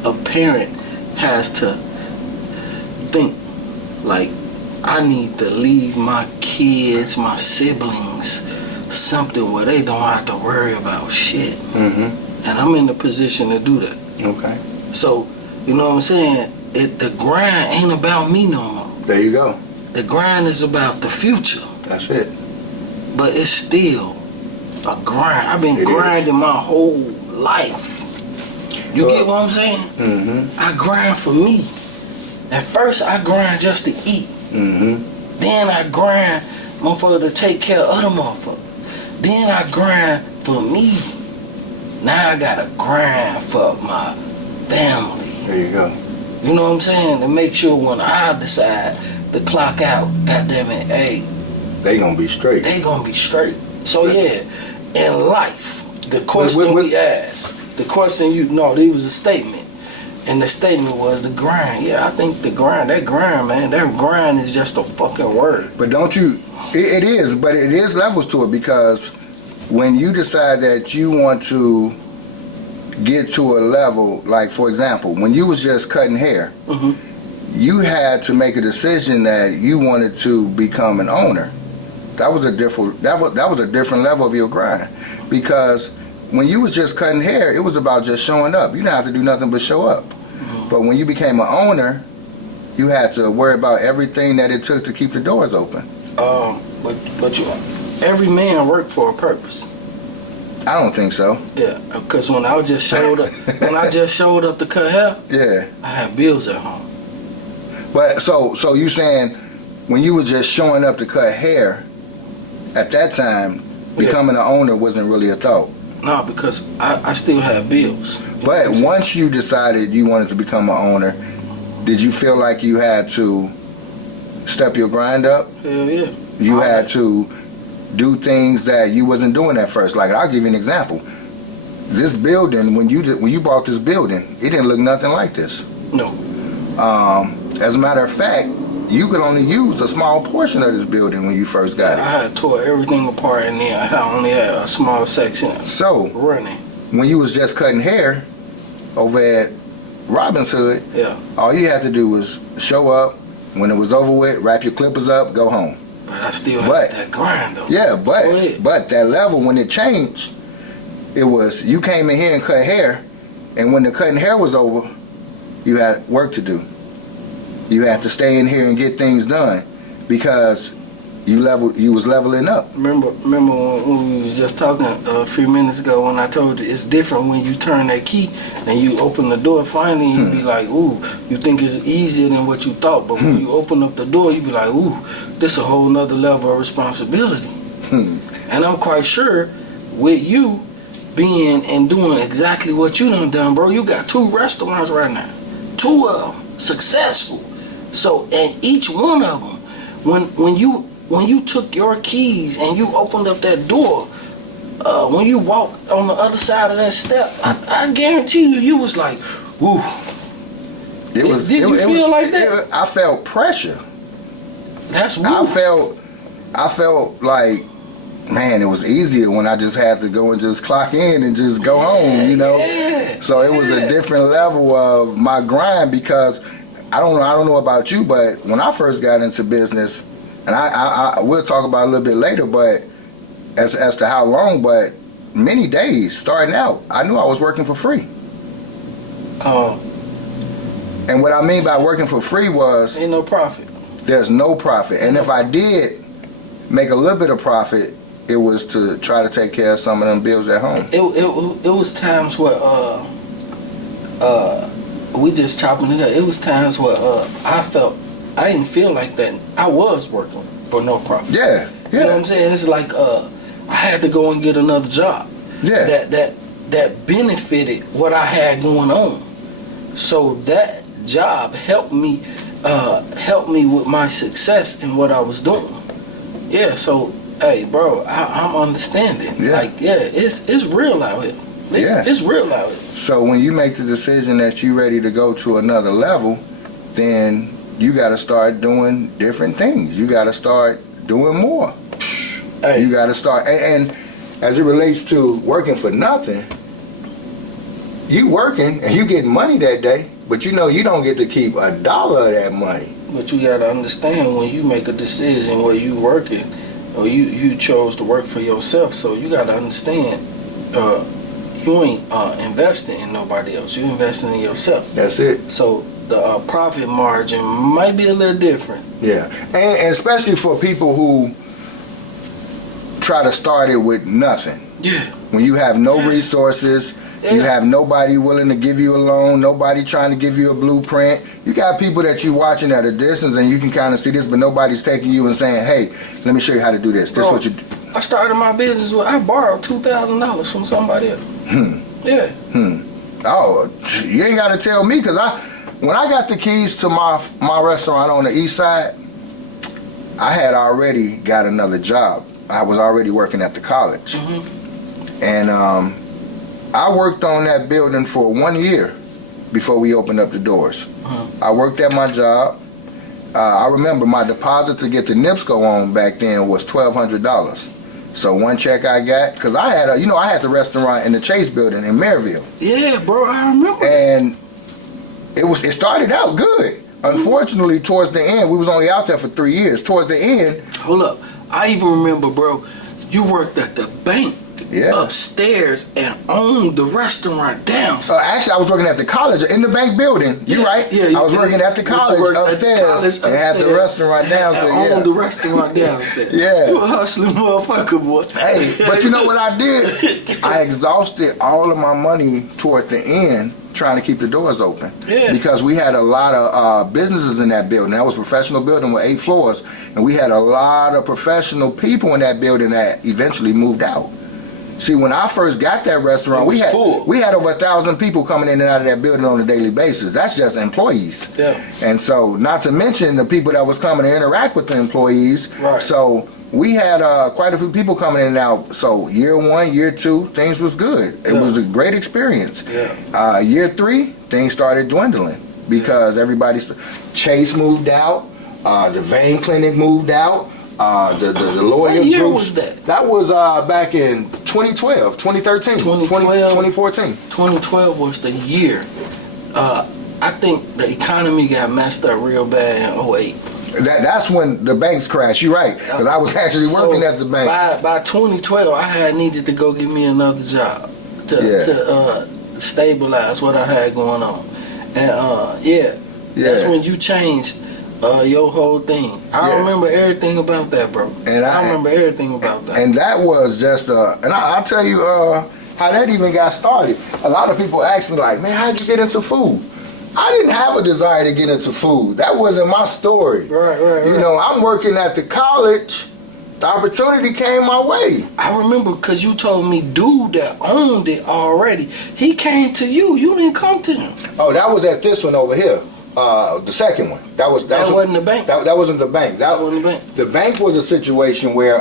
a parent has to think like, I need to leave my kids, my siblings, something where they don't have to worry about shit. Mm-hmm. And I'm in the position to do that. Okay. So, you know what I'm saying? The grind ain't about me no more. There you go. The grind is about the future. That's it. But it's still a grind. I've been grinding my whole life. You get what I'm saying? Mm-hmm. I grind for me. At first, I grind just to eat. Mm-hmm. Then I grind, motherfucker, to take care of other motherfuckers. Then I grind for me. Now I gotta grind for my family. There you go. You know what I'm saying? To make sure when I decide to clock out, goddamn it, hey, they gonna be straight. They gonna be straight. So yeah, in life, the question we asked, the question it was a statement. And the statement was the grind. Yeah, I think that grind, man, that grind is just a fucking word. But don't you, it is, but it is levels to it, because when you decide that you want to get to a level, like for example, when you was just cutting hair, mm-hmm. you had to make a decision that you wanted to become an owner. That was a different level of your grind, because when you was just cutting hair, it was about just showing up. You didn't have to do nothing but show up. Mm-hmm. But when you became an owner, you had to worry about everything that it took to keep the doors open. But every man worked for a purpose. I don't think so. Yeah, because when I just showed up, to cut hair, yeah, I had bills at home. But so you saying when you were just showing up to cut hair, at that time, becoming an owner wasn't really a thought? No, because I still have bills. But once you decided you wanted to become an owner, did you feel like you had to step your grind up? Hell yeah. You had to do things that you wasn't doing at first. Like, I'll give you an example. This building, when you bought this building, it didn't look nothing like this. No. As a matter of fact, you could only use a small portion of this building when you first got it. I had tore everything apart in there. I only had a small section. So, running. When you was just cutting hair over at Robin's Hood, Yeah. all you had to do was show up. When it was over with, wrap your clippers up, go home. But I still had that grind though. Yeah, Go ahead. but that level, when it changed, it was you came in here and cut hair, and when the cutting hair was over, you had work to do. You had to stay in here and get things done because you was leveling up. Remember when we was just talking a few minutes ago when I told you it's different when you turn that key and you open the door finally and you be like, ooh, you think it's easier than what you thought, but when you open up the door you be like, ooh, this a whole nother level of responsibility. And I'm quite sure with you being and doing exactly what you done, bro, you got 2 restaurants right now, 2 of them successful. So and each one of them, when you took your keys and you opened up that door, when you walked on the other side of that step, I guarantee you was like, woo. Did you feel like that? I felt pressure. That's woo. I felt like, man, it was easier when I just had to go and just clock in and just go home, you know? Yeah, so it was a different level of my grind because I don't know about you, but when I first got into business, and I we'll talk about it a little bit later, but as to how long, but many days starting out, I knew I was working for free. And what I mean by working for free was ain't no profit. There's no profit. And if I did make a little bit of profit, it was to try to take care of some of them bills at home. It was times where we just chopping it up. It was times where I didn't feel like that. I was working for no profit. Yeah. You know what I'm saying? It's like I had to go and get another job. Yeah. That benefited what I had going on. So that job helped me with my success in what I was doing. Yeah. So hey, bro, I'm understanding. Yeah. Like it's real out here. It's real out here. So when you make the decision that you're ready to go to another level, then you got to start doing different things. You got to start doing more. Hey. You got to start, and as it relates to working for nothing, you working and you getting money that day, but you know you don't get to keep $1 of that money. But you got to understand when you make a decision where you working, or you chose to work for yourself, so you got to understand you ain't investing in nobody else. You investing in yourself. That's it. So the profit margin might be a little different. Yeah, and especially for people who try to start it with nothing. Yeah. When you have no resources, you have nobody willing to give you a loan, nobody trying to give you a blueprint. You got people that you watching at a distance and you can kind of see this, but nobody's taking you and saying, hey, let me show you how to do this. This is what you do. I started my business with, I borrowed $2,000 from somebody else. Yeah. Oh, you ain't got to tell me, because when I got the keys to my restaurant on the east side, I had already got another job. I was already working at the college. And I worked on that building for 1 year before we opened up the doors. I worked at my job. I remember my deposit to get the NIPSCO on back then was $1,200. So one check I got, because I had I had the restaurant in the Chase building in Maryville. Yeah, bro, I remember. And it started out good. Unfortunately, towards the end, we was only out there for 3 years. Towards the end, hold up, I even remember, bro, you worked at the bank upstairs and owned the restaurant downstairs. Actually, I was working at the college in the bank building. You right? Yeah, I was working at the college upstairs and had the restaurant downstairs. And owned the restaurant downstairs. Yeah. You a hustling motherfucker, boy. Hey, but you know what I did? I exhausted all of my money toward the end trying to keep the doors open. Yeah. Because we had a lot of businesses in that building. That was a professional building with 8 floors. And we had a lot of professional people in that building that eventually moved out. See, when I first got that restaurant, we had over 1,000 people coming in and out of that building on a daily basis. That's just employees. Yeah. And so, not to mention the people that was coming to interact with the employees. Right. So we had quite a few people coming in and out. So year 1, year 2, things was good. It was a great experience. Yeah. Year 3, things started dwindling because Chase moved out, the vein clinic moved out. The lawyer What year groups, was that? That was back in 2012, 2013, 2014. 2012 was the year I think the economy got messed up real bad in '08. That's when the banks crashed. You're right, because I was actually working at the bank. By 2012, I had needed to go get me another job to stabilize what I had going on, and that's when you changed your whole thing. I remember everything about that, bro. And I remember everything about that. And that was just and I'll tell you how that even got started. A lot of people ask me like, man, how'd you get into food? I didn't have a desire to get into food. That wasn't my story. Right. You know, I'm working at the college. The opportunity came my way. I remember because you told me dude that owned it already, he came to you. You didn't come to him. Oh, that was at this one over here. The second one. That wasn't the bank. That wasn't the bank. That wasn't the bank. The bank was a situation where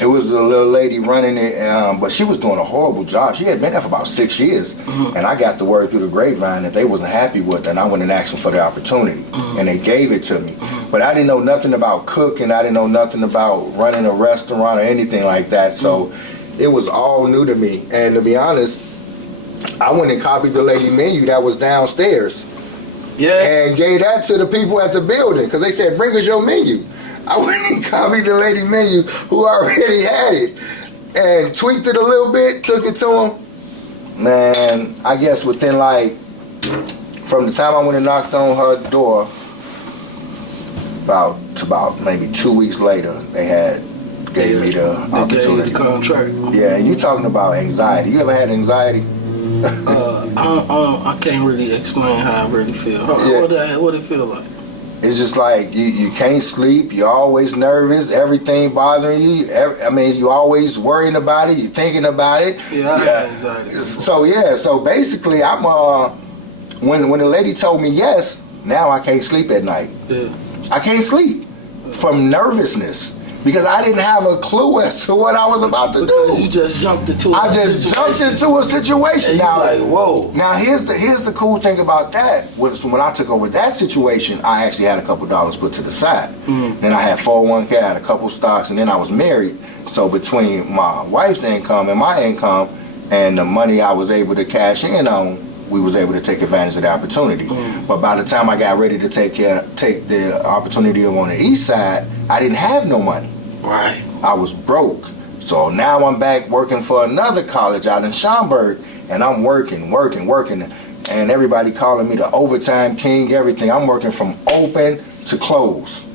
it was a little lady running it, but she was doing a horrible job. She had been there for about 6 years, and I got the word through the grapevine that they wasn't happy with her, and I went and asked them for the opportunity, and they gave it to me. But I didn't know nothing about cooking. I didn't know nothing about running a restaurant or anything like that, so it was all new to me. And to be honest, I went and copied the lady menu that was downstairs, and gave that to the people at the building, because they said, bring us your menu. I went and copied the lady menu who already had it and tweaked it a little bit, took it to him. Man, I guess within from the time I went and knocked on her door, about maybe 2 weeks later, they gave me the opportunity. Gave you the contract. Yeah, and you talking about anxiety. You ever had anxiety? I can't really explain how I really feel. What it feel like? It's just like you can't sleep. You're always nervous. Everything bothering you. You're always worrying about it. You're thinking about it. Yeah, I have anxiety. So basically, I'm when the lady told me yes, now I can't sleep at night. Yeah. I can't sleep from nervousness because I didn't have a clue as to what I was about to do. Because you just jumped into a situation. And now, like, whoa. Now here's the cool thing about that. When I took over that situation, I actually had a couple dollars put to the side. Then I had 401k, I had a couple stocks, and then I was married. So between my wife's income and my income and the money I was able to cash in on, we was able to take advantage of the opportunity. But by the time I got ready to take the opportunity on the east side, I didn't have no money. Right. I was broke. So now I'm back working for another college out in Schaumburg, and I'm working, and everybody calling me the overtime king, everything. I'm working from open to close.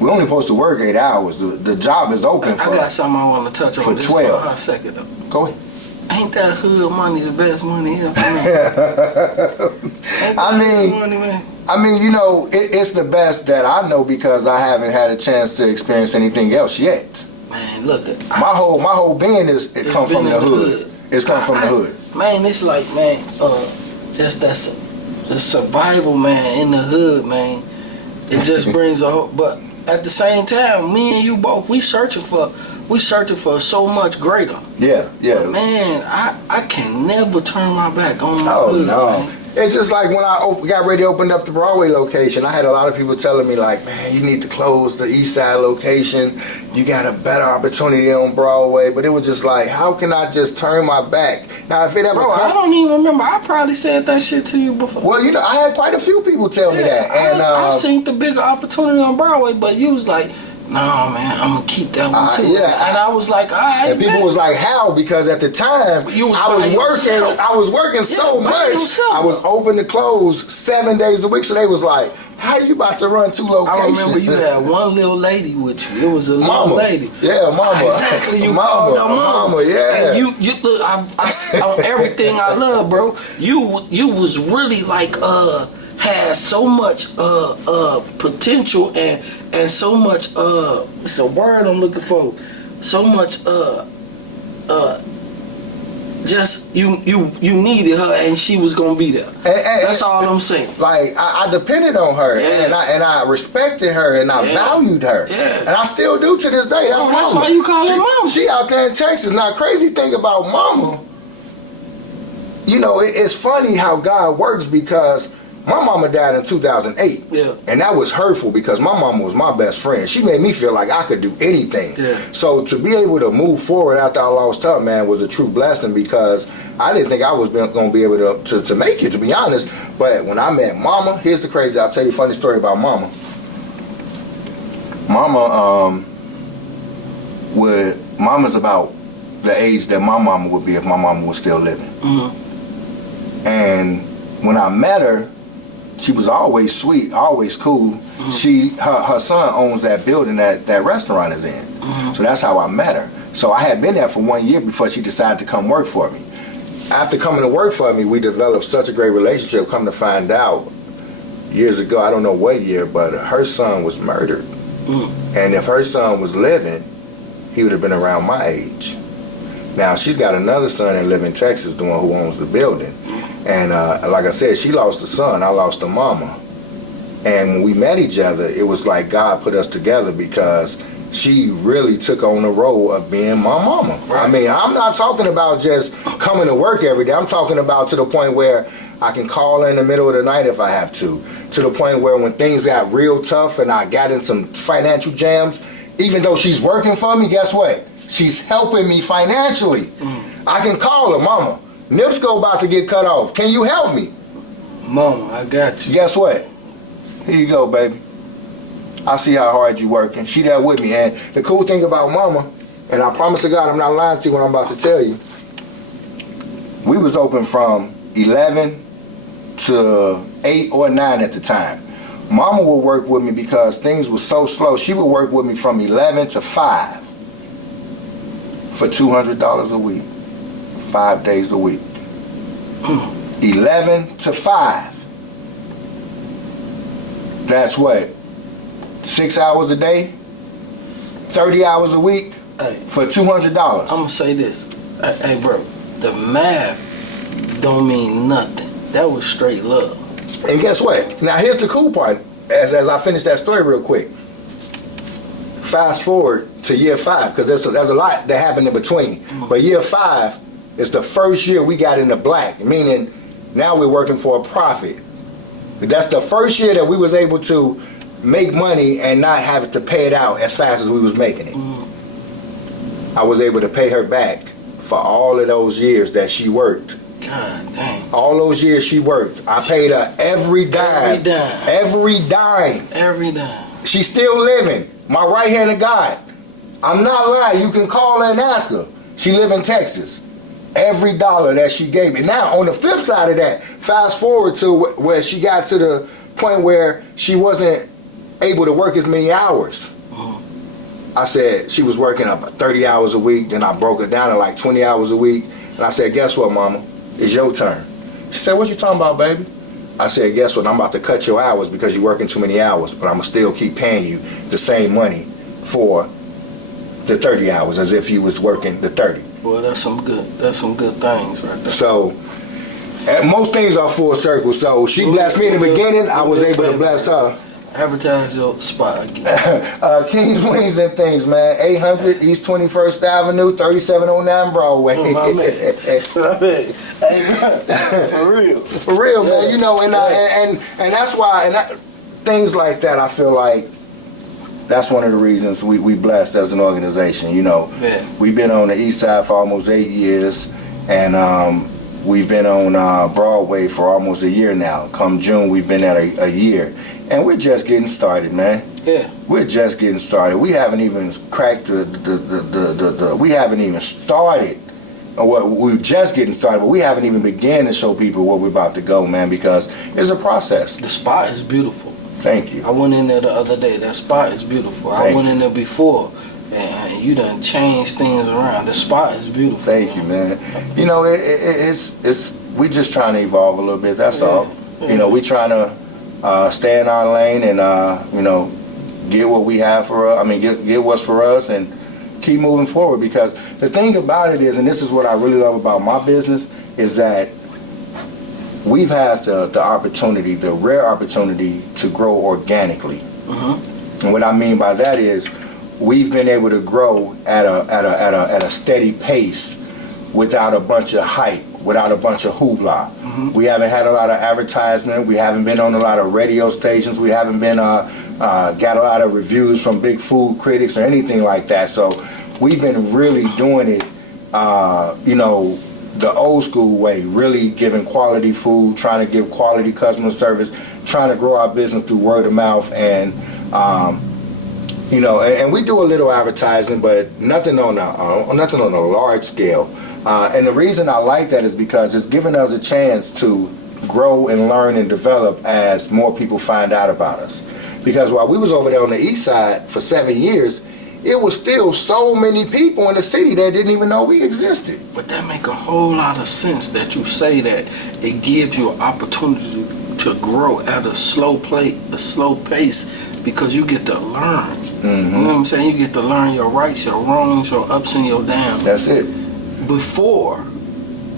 We're only supposed to work 8 hours. The job is open for. I got something I want to touch on for this 12. for a second though. Go ahead. Ain't that hood money the best money ever? I mean, you know, it's the best that I know because I haven't had a chance to experience anything else yet. Man, look, my whole being it come from the hood. It's come from the hood. Man, it's like, man, just the survival, man, in the hood, man. It just brings a whole. But at the same time, me and you both, we searching for so much greater. Yeah. But man, I can never turn my back on my hood, no. man. It's just like when I got ready to open up the Broadway location, I had a lot of people telling me like, man, you need to close the East Side location. You got a better opportunity on Broadway. But it was just like, how can I just turn my back? Now, if it ever I don't even remember. I probably said that shit to you before. Well, you know, I had quite a few people tell me that. And I seen the bigger opportunity on Broadway, but you was like, no, man, I'm gonna keep that one too. Yeah. And I was like, all right. And people was like, how? Because at the time I was working so much. I was open to close 7 days a week. So they was like, how you about to run 2 locations? I remember you had one little lady with you. It was a little lady. Yeah, mama. Exactly, you mama, called her mama. Yeah. And you look, on everything I love, bro. You was really like had so much potential and so much it's a word I'm looking for. So much just you needed her and she was gonna be there. That's all I'm saying. Like I depended on her and I respected her and I valued her. Yeah. And I still do to this day. That's why you call her mama. She out there in Texas. Now crazy thing about mama, you know, it's funny how God works because My mama died in 2008. Yeah. And that was hurtful because my mama was my best friend. She made me feel like I could do anything. Yeah. So to be able to move forward after I lost her, man, was a true blessing because I didn't think I was going to be able to make it, to be honest. But when I met mama, here's the crazy, I'll tell you a funny story about mama. Mama's about the age that my mama would be if my mama was still living. Mm-hmm. And when I met her, she was always sweet, always cool. Mm-hmm. Her son owns that building that restaurant is in. Mm-hmm. So that's how I met her. So I had been there for 1 year before she decided to come work for me. After coming to work for me, we developed such a great relationship. Come to find out, years ago, I don't know what year, but her son was murdered. Mm. And if her son was living, he would have been around my age. Now, she's got another son that lives in Texas, the one who owns the building. And like I said, she lost a son, I lost a mama. And when we met each other, it was like God put us together because she really took on the role of being my mama. Right. I mean, I'm not talking about just coming to work every day. I'm talking about to the point where I can call her in the middle of the night if I have to the point where when things got real tough and I got in some financial jams, even though she's working for me, guess what? She's helping me financially. Mm. I can call her, mama, NIPSCO about to get cut off. Can you help me? Mama, I got you. Guess what? Here you go, baby. I see how hard you working. She there with me. And the cool thing about mama, and I promise to God I'm not lying to you when I'm about to tell you, we was open from 11 to 8 or 9 at the time. Mama would work with me because things were so slow. She would work with me from 11 to 5 for $200 a week, 5 days a week. 11 to 5. That's what? 6 hours a day, 30 hours a week, hey, for $200. I'm gonna say this, hey bro, the math don't mean nothing. That was straight love. And guess what? Now here's the cool part. As I finish that story real quick, fast forward to year 5, because there's a lot that happened in between. Mm-hmm. But year 5 is the first year we got in the black, meaning now we're working for a profit. That's the first year that we was able to make money and not have to pay it out as fast as we was making it. Mm. I was able to pay her back for all of those years that she worked. God dang. All those years she worked. I paid her every dime. Every dime. Every dime. She's still living. My right hand of God. I'm not lying. You can call her and ask her. She live in Texas. Every dollar that she gave me. Now, on the flip side of that, fast forward to where she got to the point where she wasn't able to work as many hours. I said she was working up 30 hours a week, then I broke it down to like 20 hours a week, and I said, guess what, mama? It's your turn. She said, what you talking about, baby? I said, guess what? I'm about to cut your hours because you're working too many hours, but I'm going to still keep paying you the same money for the 30 hours as if you was working the 30. Boy, that's some good things right there. So, most things are full circle. So she blessed me in the beginning. I was able to bless her. Advertise your spot. King's Wings and Things, man. 800 East 21st Avenue, 3709 Broadway. Oh, my man. Hey, for real. For real, yeah. Man. You know, and that's why, things like that, I feel like that's one of the reasons we blessed as an organization. You know, yeah. We've been on the East Side for almost 8 years, and we've been on Broadway for almost a year now. Come June, we've been at a year. And we're just getting started, man. Yeah. We're just getting started. We haven't even cracked we haven't even started. Well, we're just getting started, but we haven't even began to show people where we're about to go, man, because it's a process. The spot is beautiful. Thank you. I went in there the other day. That spot is beautiful. I went in there before, and you done changed things around. The spot is beautiful. Thank you, man. You know, it's we just trying to evolve a little bit. That's all. Yeah. You know, we trying to stay in our lane and you know, get what we have for us. I mean, get what's for us and keep moving forward. Because the thing about it is, and this is what I really love about my business, is that we've had the opportunity, the rare opportunity, to grow organically. Mm-hmm. And what I mean by that is, we've been able to grow at a steady pace without a bunch of hype, without a bunch of hoopla. We haven't had a lot of advertisement. We haven't been on a lot of radio stations. We haven't been got a lot of reviews from big food critics or anything like that. So we've been really doing it, the old school way, really giving quality food, trying to give quality customer service, trying to grow our business through word of mouth, and and we do a little advertising, but nothing on a large scale. And the reason I like that is because it's giving us a chance to grow and learn and develop as more people find out about us. Because while we was over there on the east side for 7 years, it was still so many people in the city that didn't even know we existed. But that make a whole lot of sense that you say that. It gives you an opportunity to grow at a slow pace, because you get to learn. You know what I'm saying? You get to learn your rights, your wrongs, your ups and your downs. That's it. Before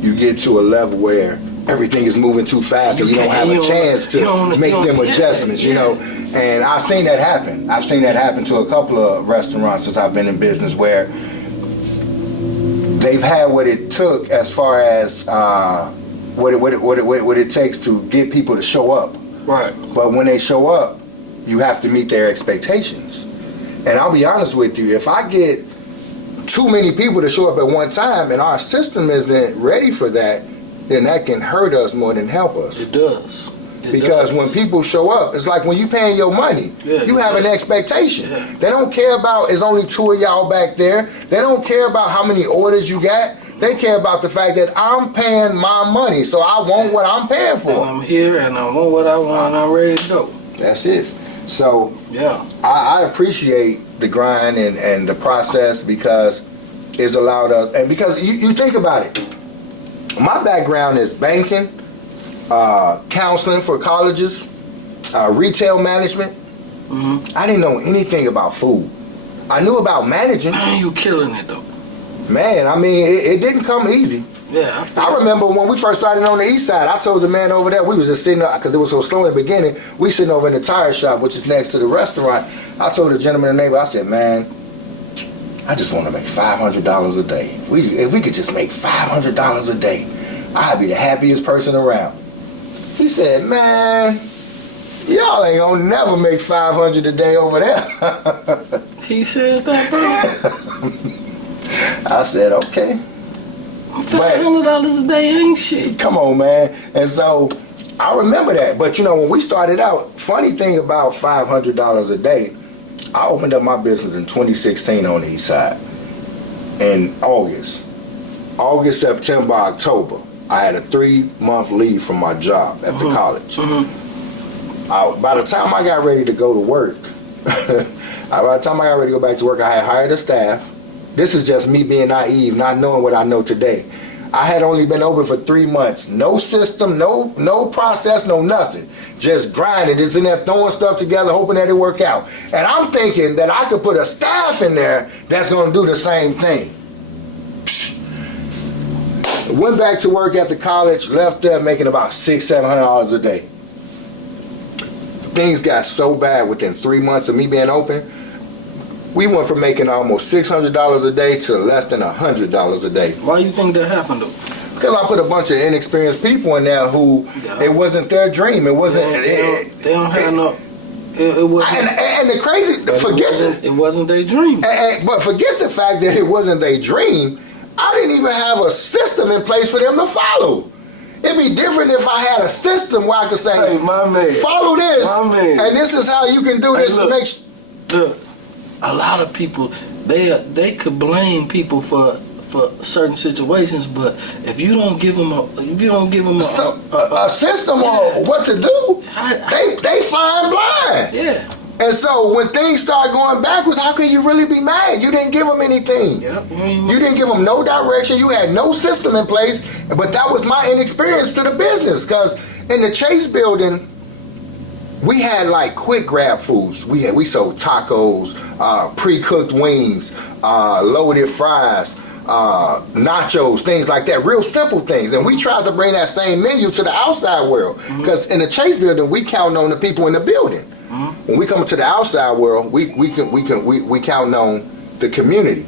you get to a level where everything is moving too fast and you don't have a chance to make them adjustments, And I've seen that happen. I've seen that happen to a couple of restaurants since I've been in business, where they've had what it took as far as what it takes to get people to show up. Right. But when they show up, you have to meet their expectations. And I'll be honest with you, if I get too many people to show up at one time and our system isn't ready for that, then that can hurt us more than help us. It does. Because when people show up, it's like when you paying your money, you have an expectation. Yeah. They don't care about, it's only 2 of y'all back there. They don't care about how many orders you got. They care about the fact that I'm paying my money, so I want what I'm paying for. And I'm here and I want what I want and I'm ready to go. That's it. So yeah, I appreciate the grind and the process, because it's allowed us, and because you think about it, my background is banking, counseling for colleges, retail management. I didn't know anything about food. I knew about managing. Man, you killing it though. Man, I mean, it didn't come easy. Yeah, I remember when we first started on the east side, I told the man over there, we was just sitting, because it was so slow in the beginning, we sitting over in the tire shop, which is next to the restaurant. I told the gentleman, the neighbor, I said, man, I just want to make $500 a day. If we could just make $500 a day, I'd be the happiest person around. He said, man, y'all ain't gonna never make $500 a day over there. He said that, bro? I said, okay. $500 a day ain't shit. Come on, man. And so I remember that. But when we started out, funny thing about $500 a day, I opened up my business in 2016 on the east side. In August, September, October, I had a 3-month leave from my job at the college. By the time I got ready to go to work, by the time I got ready to go back to work, I had hired a staff. This is just me being naive, not knowing what I know today. I had only been open for 3 months. No system, no process, no nothing. Just grinding, just in there throwing stuff together, hoping that it work out. And I'm thinking that I could put a staff in there that's gonna do the same thing. Went back to work at the college, left there making about $600-700 a day. Things got so bad within 3 months of me being open. We went from making almost $600 a day to less than $100 a day. Why you think that happened though? Because I put a bunch of inexperienced people in there who it wasn't their dream. It wasn't. They don't have no. It wasn't. And the crazy, it wasn't their dream. But forget the fact that it wasn't their dream. I didn't even have a system in place for them to follow. It'd be different if I had a system where I could say, hey, my man, follow this, and this is how you can do this to make. Look, a lot of people, they could blame people for certain situations, but if you don't give them a system on what to do, they flying blind. Yeah. And so when things start going backwards, how can you really be mad? You didn't give them anything. Yep. You didn't give them no direction. You had no system in place. But that was my inexperience to the business, because in the Chase building, we had like quick grab foods. We sold tacos, pre-cooked wings, loaded fries, nachos, things like that, real simple things. And we tried to bring that same menu to the outside world, because in the Chase building, we count on the people in the building. When we come to the outside world, we count on the community.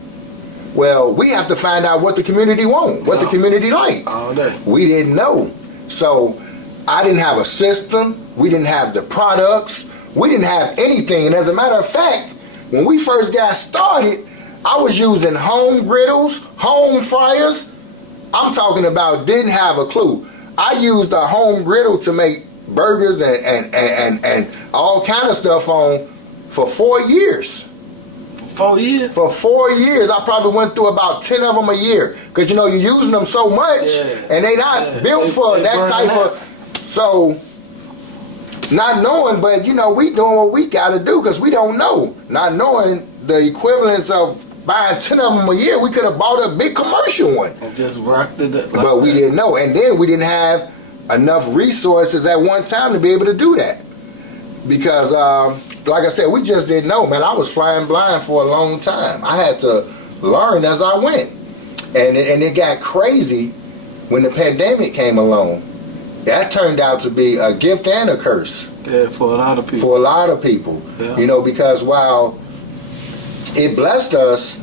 Well, we have to find out what the community want, what the community like. All day. We didn't know. So I didn't have a system. We didn't have the products. We didn't have anything. And as a matter of fact, when we first got started, I was using home griddles, home fryers. I'm talking about didn't have a clue. I used a home griddle to make burgers and all kind of stuff on for 4 years. 4 years? For 4 years, I probably went through about 10 of them a year. Because, you're using them so much, and they not built for that type of... So, not knowing, but, we doing what we got to do because we don't know. Not knowing the equivalence of buying 10 of them a year, we could have bought a big commercial one. And just rocked it up like but we didn't know. And then we didn't have enough resources at one time to be able to do that. Because... like I said, we just didn't know, man. I was flying blind for a long time. I had to learn as I went. And it got crazy when the pandemic came along. That turned out to be a gift and a curse. Yeah, for a lot of people. For a lot of people. Yeah. Because while it blessed us,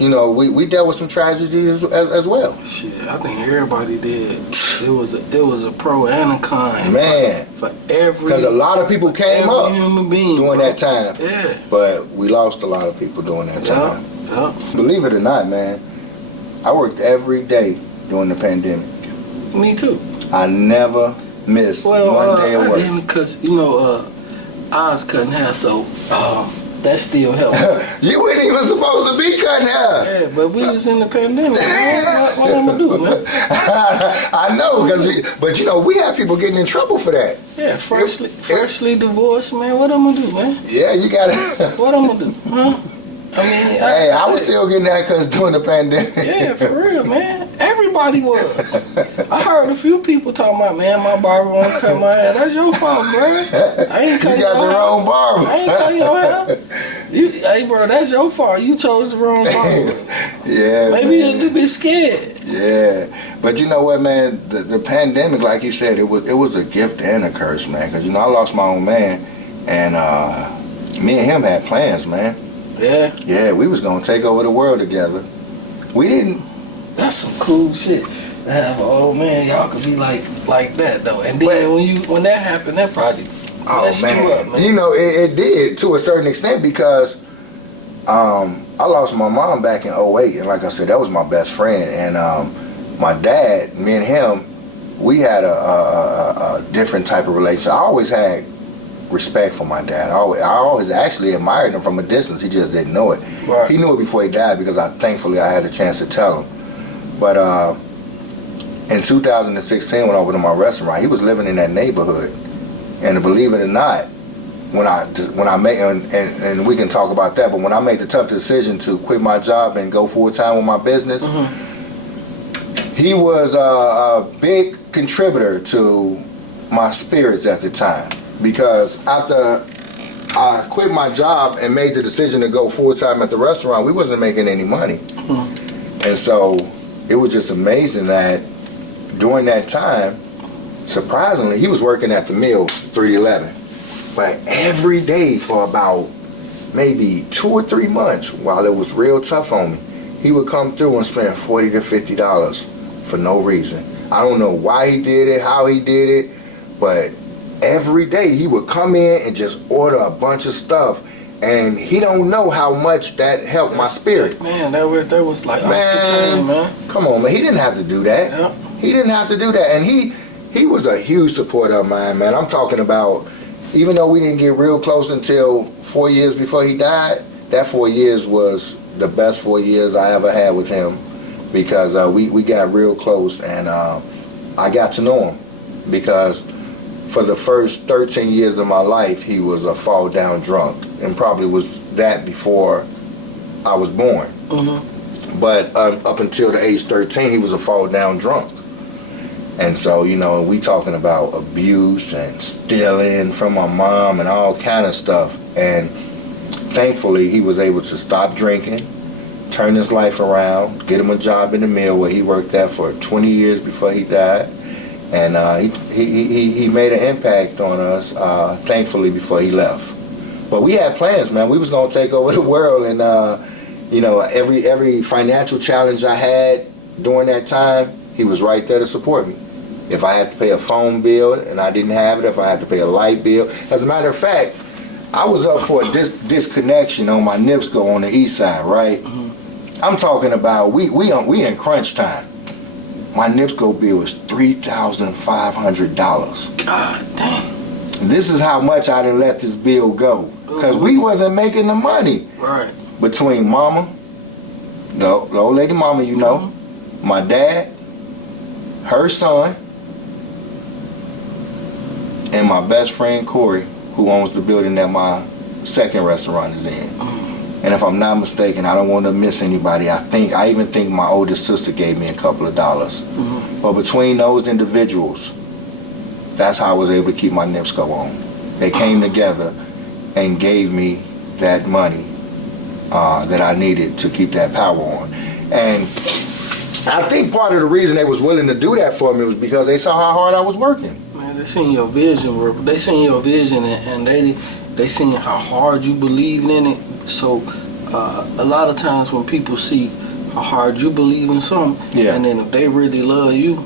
we dealt with some tragedies as well. Shit, I think everybody did. It was a pro and a con. Man. For every... Because a lot of people came up human being, during that time. Yeah. But we lost a lot of people during that time. Yeah. Believe it or not, man, I worked every day during the pandemic. Me too. I never missed one day of work. I didn't because, I was cutting hair, so that still helped. You weren't even supposed to be cutting hair. Yeah, but we was in the pandemic. What am I gonna do, man? I know, but we have people getting in trouble for that. Yeah, freshly divorced, man. What I'm gonna do, man? Yeah, you gotta. What I'm gonna do, huh? Hey, I was still getting haircuts during the pandemic. Yeah, for real, man. Everybody was. I heard a few people talking about, man, my barber won't cut my hair. That's your fault, bro. I ain't cutting your hair. You got the wrong barber. I ain't cutting your hair. Hey, bro, that's your fault. You chose the wrong barber. Yeah, maybe you're a little bit scared. Yeah, but you know what, man? The pandemic, like you said, it was a gift and a curse, man. Because I lost my own man, and me and him had plans, man. Yeah? Yeah, we was gonna take over the world together. We didn't. That's some cool shit. To have an old man, y'all could be like that though. And then when that happened, that probably messed you up, man. It did to a certain extent because I lost my mom back in 2008, and like I said, that was my best friend. And my dad, me and him, we had a different type of relationship. I always had respect for my dad. I always actually admired him from a distance. He just didn't know it. Right. He knew it before he died because thankfully I had a chance to tell him. But in 2016, when I opened my restaurant, he was living in that neighborhood. And believe it or not, when I made, and we can talk about that, but when I made the tough decision to quit my job and go full time with my business, he was a big contributor to my spirits at the time. Because after I quit my job and made the decision to go full time at the restaurant, we wasn't making any money. And so it was just amazing that during that time, surprisingly, he was working at the mill 311. But every day for about maybe 2 or 3 months, while it was real tough on me, he would come through and spend $40 to $50 for no reason. I don't know why he did it, how he did it, but every day he would come in and just order a bunch of stuff, and he don't know how much that helped my spirits. Man, that was like off the chain, man. Come on, man. He didn't have to do that. Yep. He didn't have to do that, and he was a huge supporter of mine, man. I'm talking about, even though we didn't get real close until 4 years before he died, that 4 years was the best 4 years I ever had with him, because we got real close, and I got to know him, because for the first 13 years of my life, he was a fall down drunk, and probably was that before I was born. But up until the age 13, he was a fall down drunk. And so, we talking about abuse and stealing from my mom and all kind of stuff. And thankfully, he was able to stop drinking, turn his life around, get him a job in the mill where he worked at for 20 years before he died. And he made an impact on us, thankfully, before he left. But we had plans, man. We was going to take over the world, and You know, every financial challenge I had during that time, he was right there to support me. If I had to pay a phone bill and I didn't have it, if I had to pay a light bill. As a matter of fact, I was up for a disconnection on my NIPSCO on the east side, right? Mm-hmm. I'm talking about, we in crunch time. My NIPSCO bill was $3,500. God dang. This is how much I done let this bill go. Because we wasn't making the money. Right. Between mama, the old lady mama, you know, my dad, her son, and my best friend Corey, who owns the building that my second restaurant is in. And if I'm not mistaken, I don't want to miss anybody. I even think my oldest sister gave me a couple of dollars. But between those individuals, that's how I was able to keep my NIPSCO on. They came together and gave me that money that I needed to keep that power on. And I think part of the reason they was willing to do that for me was because they saw how hard I was working. Man, they seen your vision, bro. They seen your vision, and they seen how hard you believed in it. So a lot of times when people see how hard you believe in something, and then if they really love you,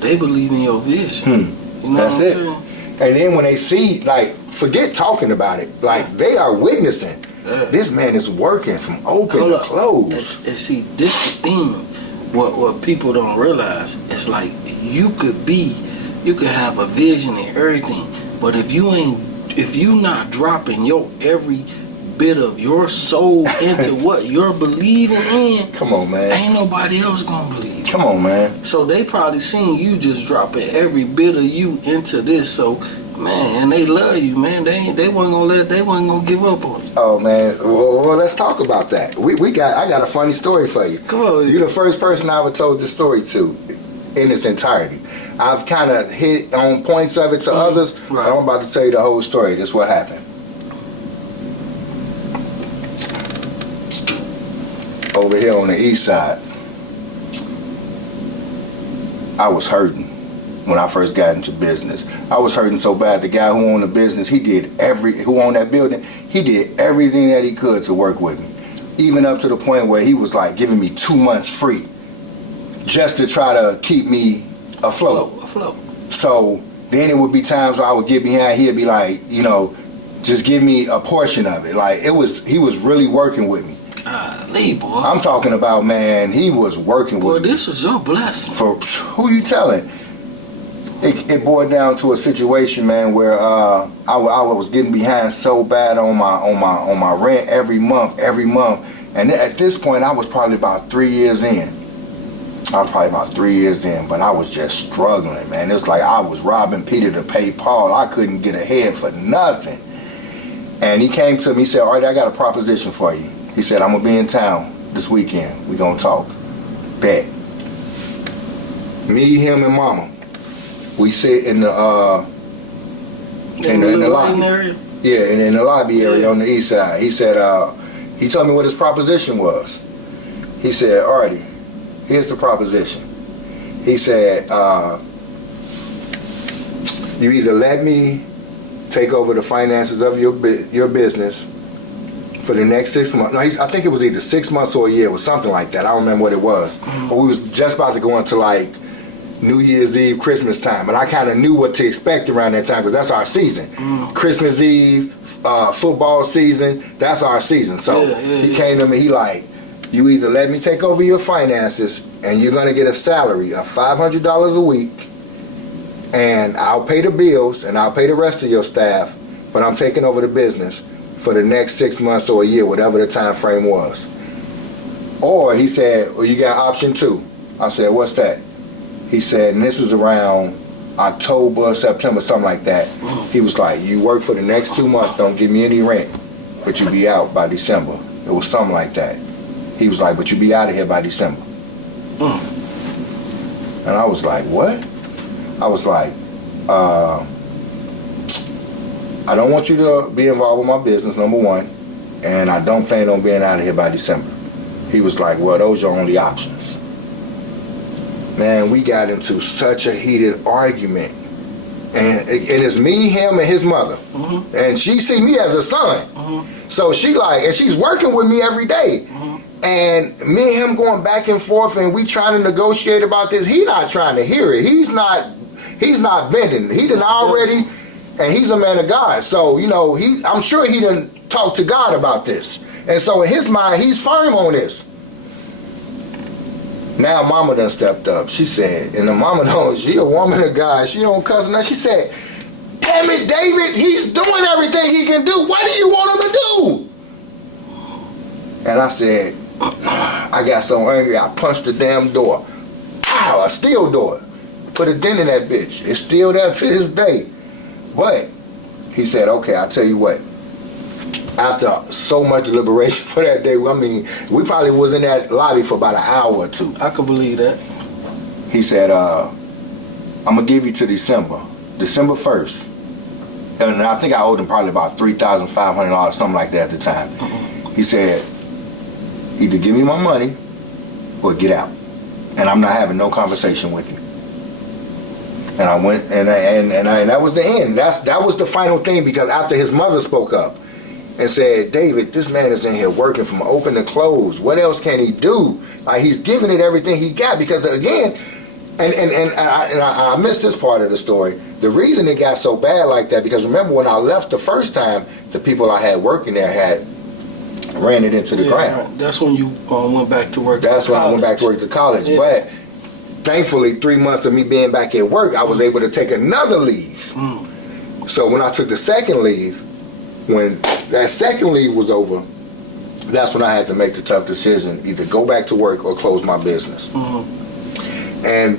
they believe in your vision. You know That's what I'm it. saying? And then when they see, like, forget talking about it, like, they are witnessing. This man is working from open to close. And see, this is the thing. What people don't realize, it's like you could have a vision and everything, but if you not dropping your every bit of your soul into what you're believing in, come on, man, ain't nobody else gonna believe. Come on, man. So they probably seen you just dropping every bit of you into this. So, man, and they love you, man. They wasn't gonna give up on you. Oh, man. Well, let's talk about that. I got a funny story for you. Come on. You're the first person I ever told this story to in its entirety. I've kind of hit on points of it to others, but I'm about to tell you the whole story. This is what happened. Over here on the east side, I was hurting when I first got into business. I was hurting so bad. The guy who owned the business, who owned that building, he did everything that he could to work with me. Even up to the point where he was like giving me 2 months free just to try to keep me afloat. So then it would be times where I would get behind, he'd be like, you know, just give me a portion of it. Like he was really working with me. Golly, boy. I'm talking about, man, he was working with me. Boy, this was your blessing. For who you telling? It boiled down to a situation, man, where I was getting behind so bad on my rent every month, and at this point I was probably about 3 years in. But I was just struggling, man. It was like I was robbing Peter to pay Paul. I couldn't get ahead for nothing. And he came to me, he said, Artie, I got a proposition for you. He said, I'm gonna be in town this weekend. We gonna talk. Bet. Me, him, and Mama. We sit in the lobby. Area? Yeah, in the lobby area on the east side. He said, he told me what his proposition was. He said, Artie, here's the proposition. He said, you either let me take over the finances of your business for the next 6 months. No, I think it was either 6 months or a year or something like that. I don't remember what it was. But we was just about to go into like New Year's Eve, Christmas time, and I kind of knew what to expect around that time because that's our season. Christmas Eve, football season, that's our season. So he came to me, he like, you either let me take over your finances and you're gonna get a salary of $500 a week, and I'll pay the bills and I'll pay the rest of your staff, but I'm taking over the business for the next 6 months or a year, whatever the time frame was. Or he said, well, you got option 2. I said, what's that? He said, and this was around October, September, something like that. He was like, you work for the next 2 months, don't give me any rent, but you be out by December. It was something like that. He was like, but you be out of here by December. And I was like, what? I was like, I don't want you to be involved with my business, number one, and I don't plan on being out of here by December. He was like, well, those are your only options. Man, we got into such a heated argument. And it's me, him, and his mother. And she see me as a son. So she like, and she's working with me every day. And me and him going back and forth, and we trying to negotiate about this. He not trying to hear it. He's not bending. He done already, and he's a man of God. So, you know, I'm sure he done talked to God about this. And so in his mind, he's firm on this. Now mama done stepped up. She said, and the mama knows she a woman of God. She don't cuss nothing. She said, damn it, David, he's doing everything he can do. What do you want him to do? And I said, I got so angry, I punched the damn door. Pow, a steel door. Put a dent in that bitch. It's still there to this day. But he said, okay, I'll tell you what. After so much deliberation for that day, I mean, we probably was in that lobby for about an hour or two. I can believe that. He said, I'm going to give you to December 1st. And I think I owed him probably about $3,500, something like that at the time. He said, either give me my money or get out. And I'm not having no conversation with you. And I went, and that was the end. That was the final thing, because after his mother spoke up and said, David, this man is in here working from open to close. What else can he do? Like, he's giving it everything he got, because again, and I missed this part of the story. The reason it got so bad like that, because remember when I left the first time, the people I had working there had ran it into the ground. Right. That's when you went back to work. That's when I went back to work to college. Yeah. But thankfully, 3 months of me being back at work, I was able to take another leave. So when I took the second leave, when that second leave was over, that's when I had to make the tough decision, either go back to work or close my business. And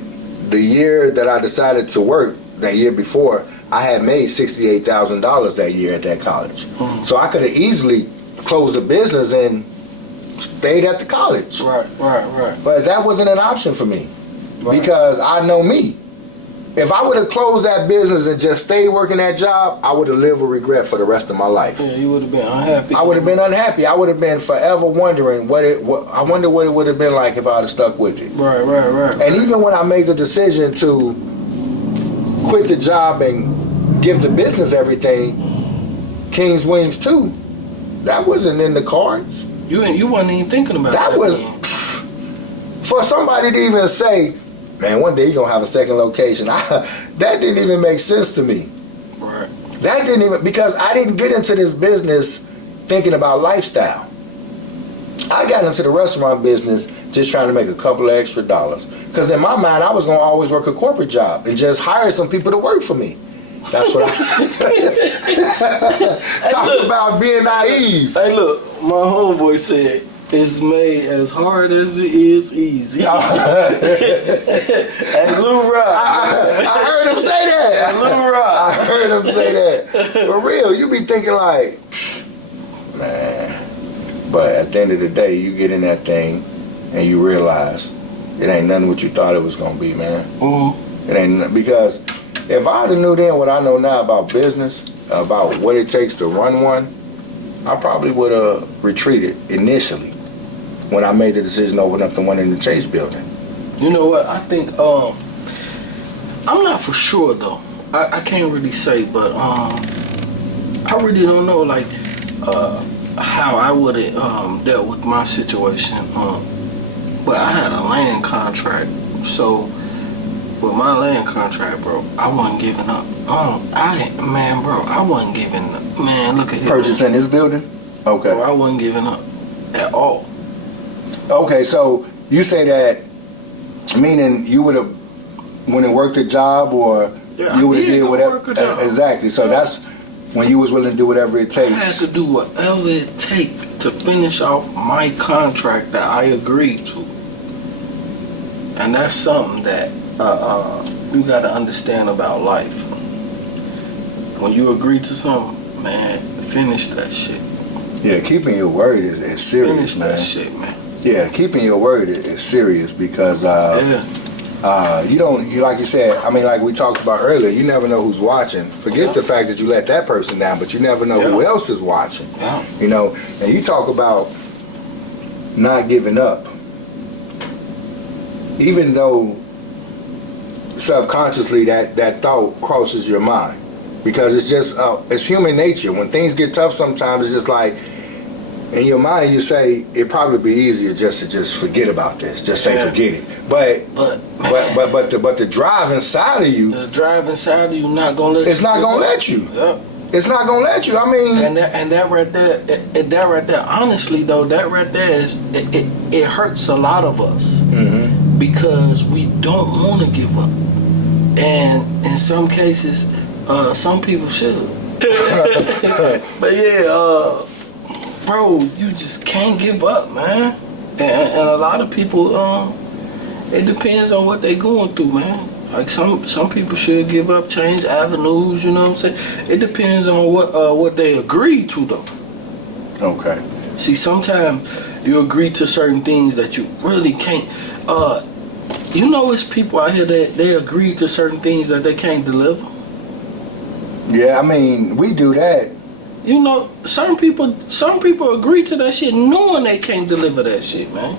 the year that I decided to work, that year before, I had made $68,000 that year at that college. So I could have easily closed the business and stayed at the college. Right. But that wasn't an option for me, because I know me. If I would have closed that business and just stayed working that job, I would have lived with regret for the rest of my life. Yeah, you would have been unhappy. I would have been unhappy. I would have been forever wondering I wonder what it would have been like if I would have stuck with it. Right. And even when I made the decision to quit the job and give the business everything, King's Wings 2, that wasn't in the cards. You wasn't even thinking about that. Was for somebody to even say, man, one day you're going to have a second location. That didn't even make sense to me. Right. That didn't even, because I didn't get into this business thinking about lifestyle. I got into the restaurant business just trying to make a couple of extra dollars. Because in my mind, I was going to always work a corporate job and just hire some people to work for me. That's what I... Talk about being naive. Hey, look, my homeboy said, it's made as hard as it is easy. Hey, Lou Rock. I heard him say that. Hey, Lou Rock. I heard him say that. For real, you be thinking like, man. But at the end of the day, you get in that thing and you realize it ain't nothing what you thought it was going to be, man. It ain't, because if I'd have knew then what I know now about business, about what it takes to run one, I probably would have retreated initially when I made the decision to open up the one in the Chase building. You know what? I think, I'm not for sure though. I can't really say, but I really don't know, like, how I would have dealt with my situation. But I had a land contract, so with my land contract, bro, I wasn't giving up. I wasn't giving up. Man, look at it. Purchasing this building? Okay. Bro, I wasn't giving up at all. Okay, so you say that, meaning you would have went and worked a job, or you would have did whatever? Exactly. So that's when you was willing to do whatever it takes. I had to do whatever it takes to finish off my contract that I agreed to. And that's something that you got to understand about life. When you agree to something, man, finish that shit. Yeah, keeping your word is serious, finish man. That shit, man. Yeah, keeping your word is serious, because you don't, like you said, I mean, like we talked about earlier, you never know who's watching. Forget the fact that you let that person down, but you never know who else is watching. You know, and you talk about not giving up. Even though subconsciously that thought crosses your mind, because it's just it's human nature. When things get tough, sometimes it's just like in your mind you say it'd probably be easier just to forget about this, just say forget it. But the drive inside of you, not gonna let it's not gonna let you. Yep. It's not gonna let you. I mean, and that right there, honestly though, that right there is it hurts a lot of us because we don't want to give up, and in some cases, some people should. But yeah, bro, you just can't give up, man. And a lot of people, it depends on what they going through, man. Like some people should give up, change avenues, you know what I'm saying? It depends on what they agree to though. Okay. See, sometimes you agree to certain things that you really can't. You know, it's people out here that they agree to certain things that they can't deliver. Yeah, I mean, we do that. You know, some people agree to that shit knowing they can't deliver that shit, man.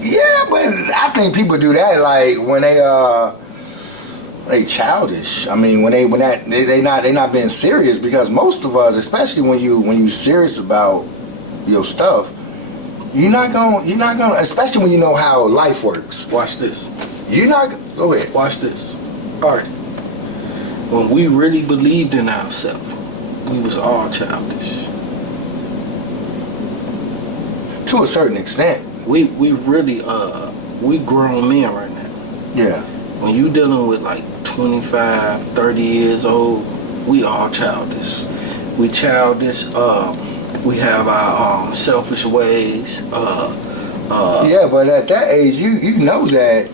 Yeah, but I think people do that like when they childish. I mean, they not being serious, because most of us, especially when you serious about your stuff, you're not gonna, especially when you know how life works. Watch this. Go ahead. Watch this. Artie. When we really believed in ourselves, we was all childish. To a certain extent. We really we grown men right now. Yeah. When you dealing with like 25, 30 years old, we all childish. We childish. We have our selfish ways. Yeah, but at that age, you know that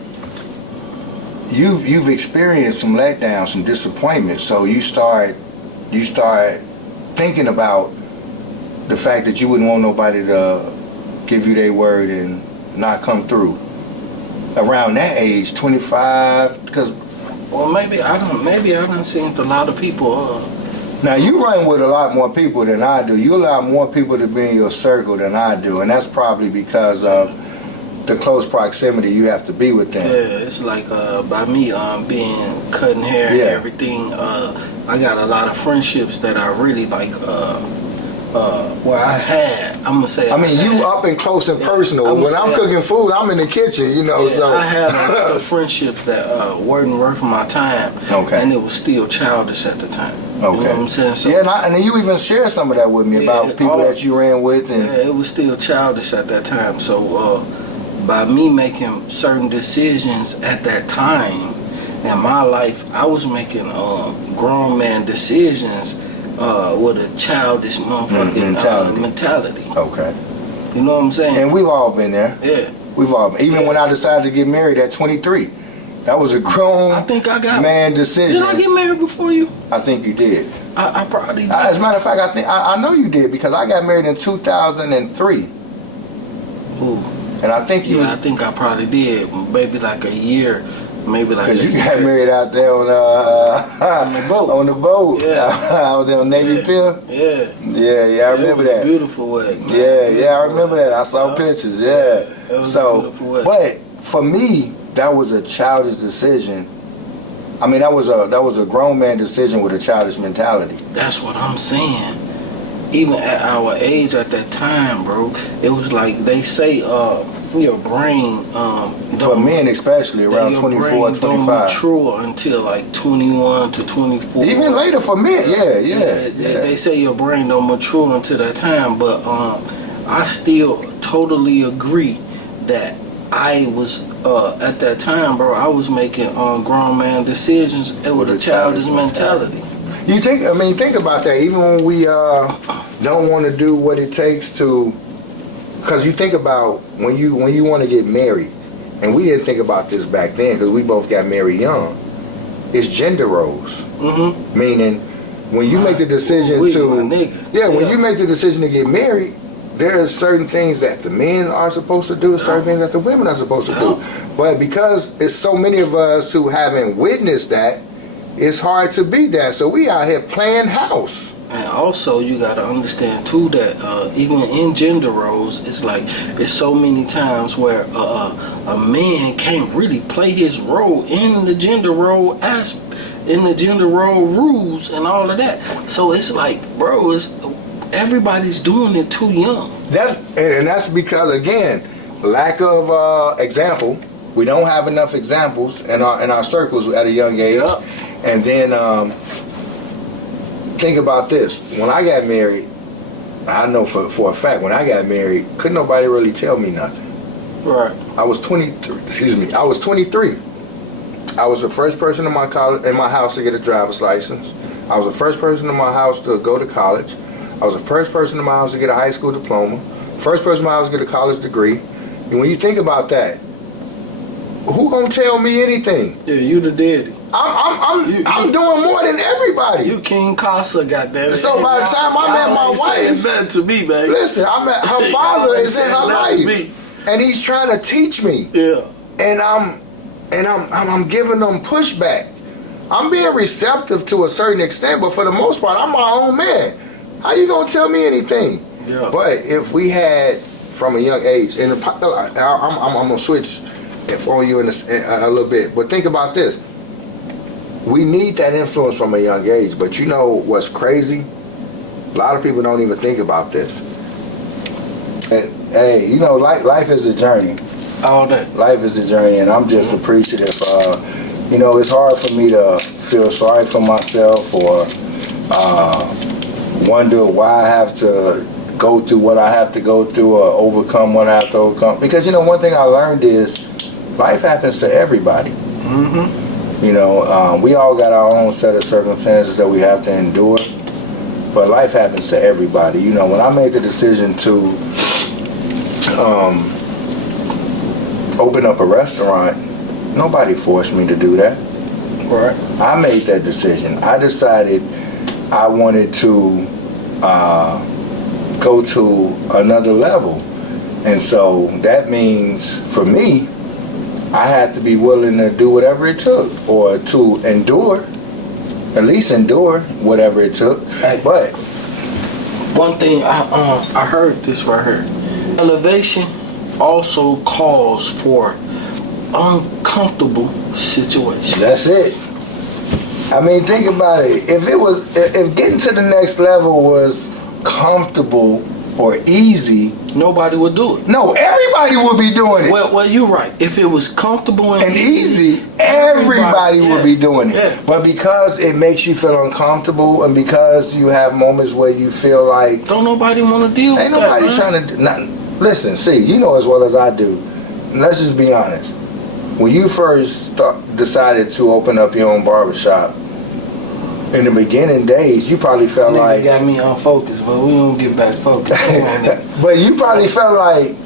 you've experienced some letdown, some disappointment. So you start thinking about the fact that you wouldn't want nobody to give you their word and not come through. Around that age, 25, because maybe I don't see a lot of people. Now you run with a lot more people than I do. You allow more people to be in your circle than I do, and that's probably because of the close proximity you have to be with them. Yeah, it's like by me being cutting hair and everything. I got a lot of friendships that I really like. I'm gonna say. I mean, you up and close and personal. When I'm cooking food, I'm in the kitchen, you know. Yeah, so I had a lot of friendships that weren't worth my time. Okay. And it was still childish at the time. Okay. You know what I'm saying? So, yeah, and you even shared some of that with me about people that you ran with. And yeah, it was still childish at that time. So by me making certain decisions at that time in my life, I was making grown man decisions with a childish motherfucking mentality. Okay. You know what I'm saying? And we've all been there. Yeah. We've all been. Even when I decided to get married at 23, that was a grown man decision. Did I get married before you? I think you did. I probably did. As a matter of fact, I know you did, because I got married in 2003. Ooh. And I think you. Yeah, I think I probably did. Maybe like a year. Maybe like. Because you got married out there on the boat. On the boat. Yeah. Out there on Navy Pier. Yeah. Yeah, I remember that. Beautiful wedding. Yeah, I remember that. I saw pictures. Yeah. It was a beautiful wedding. But for me, that was a childish decision. I mean, that was a grown man decision with a childish mentality. That's what I'm saying. Even at our age at that time, bro, it was like they say your brain for men especially around 24, 25 don't mature until like 21 to 24. Even later for men. Yeah. They say your brain don't mature until that time, but I still totally agree that I was at that time, bro, I was making grown man decisions with a childish mentality. You think about that. Even when we don't want to do what it takes to, because you think about when you want to get married, and we didn't think about this back then because we both got married young. It's gender roles. Mm-hmm. Meaning, when you make the decision when you make the decision to get married, there are certain things that the men are supposed to do, certain things that the women are supposed to do. But because it's so many of us who haven't witnessed that, it's hard to be that. So we out here playing house. And also, you got to understand too that even in gender roles, it's like it's so many times where a man can't really play his role in the gender role in the gender role rules and all of that. So it's like, bro, everybody's doing it too young. That's because, again, lack of example. We don't have enough examples in our circles at a young age. Yep. And then think about this. When I got married, I know for a fact, when I got married, couldn't nobody really tell me nothing. Right. I was 23. I was 23. I was the first person in my house to get a driver's license. I was the first person in my house to go to college. I was the first person in my house to get a high school diploma. First person in my house to get a college degree. And when you think about that, who gonna tell me anything? Yeah, you the daddy. I'm doing more than everybody. You King Casa, goddamn. So by the time I met my wife, nothing to me, baby. listen, her father is in her life, and he's trying to teach me. Yeah. And I'm giving them pushback. I'm being receptive to a certain extent, but for the most part, I'm my own man. How you gonna tell me anything? Yeah. But if we had from a young age, and I'm gonna switch on you in a little bit, but think about this. We need that influence from a young age, but you know what's crazy? A lot of people don't even think about this. Hey, you know, life is a journey. All day. Life is a journey, and I'm just appreciative. You know, it's hard for me to feel sorry for myself or wonder why I have to go through what I have to go through or overcome what I have to overcome. Because, you know, one thing I learned is life happens to everybody. Mm-hmm. You know, we all got our own set of circumstances that we have to endure, but life happens to everybody. You know, when I made the decision to open up a restaurant, nobody forced me to do that. Right. I made that decision. I decided I wanted to go to another level. And so that means, for me, I had to be willing to do whatever it took, or to endure, at least endure whatever it took. Hey, but one thing, I heard this right here. Elevation also calls for uncomfortable situations. that's it. I mean, think about it. If getting to the next level was comfortable or easy, nobody would do it. no, everybody would be doing it. Well, you're right. If it was comfortable and easy, everybody would be doing it. Yeah. But because it makes you feel uncomfortable, and because you have moments where you feel like don't nobody want to deal with ain't that, nobody man. trying to listen, see, you know as well as I do. Let's just be honest. When you first decided to open up your own barbershop, in the beginning days, you probably felt Nigga like got me unfocused, but we don't get back focused. Come on now. but you probably felt like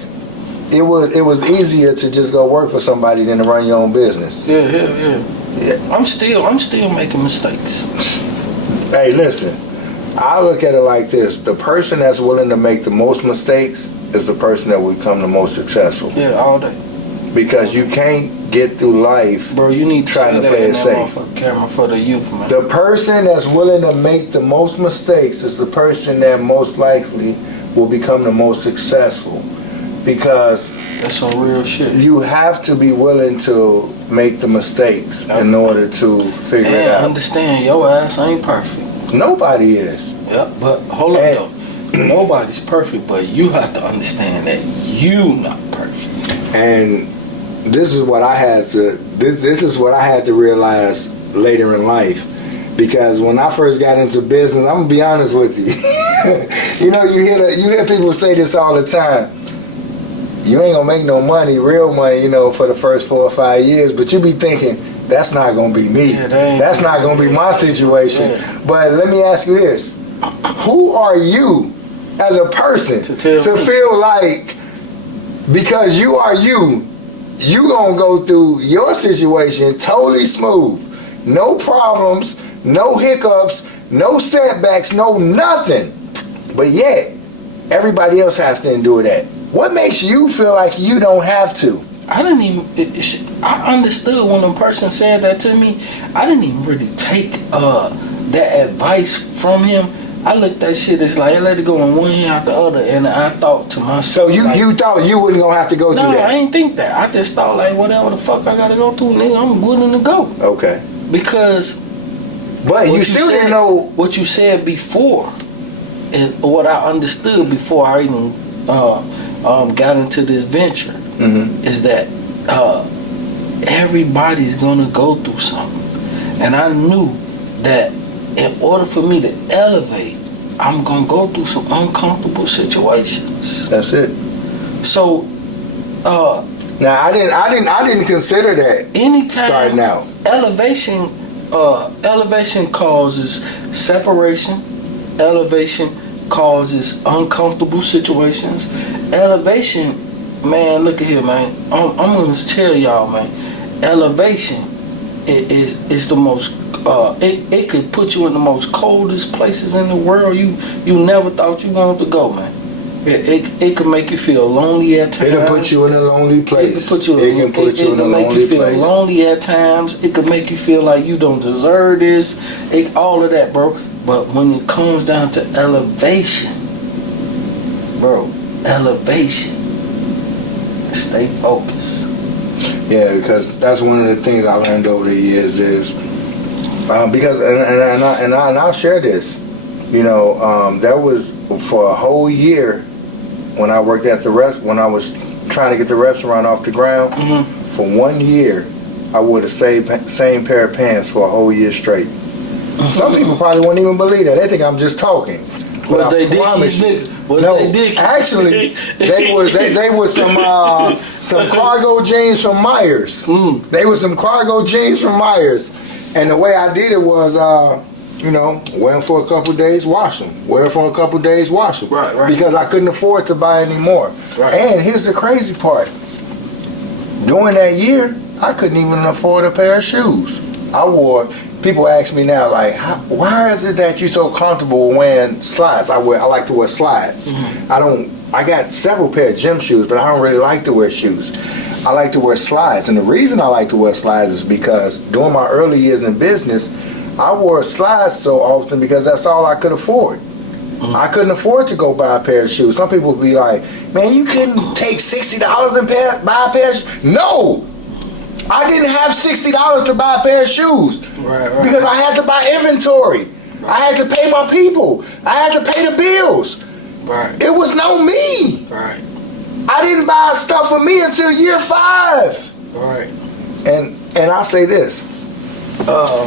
it was easier to just go work for somebody than to run your own business. Yeah. I'm still making mistakes. Hey, listen, I look at it like this. The person that's willing to make the most mistakes is the person that will become the most successful. Yeah, all day. Because you can't get through life, bro. You need to trying to play it safe. Camera for the youth, man. The person that's willing to make the most mistakes is the person that most likely will become the most successful. Because that's some real shit. you have to be willing to make the mistakes in order to figure it out. Understand, your ass ain't perfect. Nobody is. Yep, but hold on though. Nobody's perfect, but you have to understand that you not perfect. And this is what I had to. This is what I had to realize later in life, because when I first got into business, I'm gonna be honest with you. You know, you hear people say this all the time. You ain't gonna make no money, real money, you know, for the first 4 or 5 years. But you be thinking that's not gonna be me. Yeah, that's not gonna be my situation. Yeah. But let me ask you this: who are you as a person to feel like, because you are you gonna go through your situation totally smooth, no problems, no hiccups, no setbacks, no nothing, but yet everybody else has to endure that? What makes you feel like you don't have to? I didn't even. I understood when a person said that to me. I didn't even really take that advice from him. I looked at shit as like, let it go in one ear out the other, and I thought to myself. So you thought you wasn't gonna have to go through that? No, I ain't think that. I just thought like, whatever the fuck I gotta go through, nigga, I'm willing to go. Okay. Because. But you still didn't know what you said before. what I understood before I even got into this venture is that everybody's gonna go through something, and I knew that in order for me to elevate, I'm gonna go through some uncomfortable situations. That's it. So, now I didn't consider that anytime starting out. Elevation causes separation. Elevation causes uncomfortable situations. Elevation, man, look at here, man. I'm gonna tell y'all, man. Elevation is the most. It could put you in the most coldest places in the world. You never thought you wanted to go, man. It can make you feel lonely at times. It'll put you in a lonely place. It can put you in a lonely place. It can make you feel lonely at times. It can make you feel like you don't deserve this. All of that, bro. But when it comes down to elevation, bro, stay focused. Yeah, because that's one of the things I learned over the years is because and I'll share this. You know, that was for a whole year when I worked at when I was trying to get the restaurant off the ground. For 1 year, I wore the same pair of pants for a whole year straight. Some people probably won't even believe that. They think I'm just talking. But I promise you, actually, they were some cargo jeans from Myers. They were some cargo jeans from Myers, and the way I did it was, you know, wear them for a couple of days, wash them. Wear them for a couple of days, wash them. Right. Because I couldn't afford to buy any more. Right. And here's the crazy part: during that year, I couldn't even afford a pair of shoes. People ask me now, like, why is it that you're so comfortable wearing slides? I like to wear slides. I got several pair of gym shoes, but I don't really like to wear shoes. I like to wear slides. And the reason I like to wear slides is because during my early years in business, I wore slides so often because that's all I could afford. I couldn't afford to go buy a pair of shoes. Some people would be like, man, you couldn't take $60 and buy a pair of shoes? No! I didn't have $60 to buy a pair of shoes because I had to buy inventory. I had to pay my people. I had to pay the bills. It was no me. I didn't buy stuff for me until year 5. And I say this: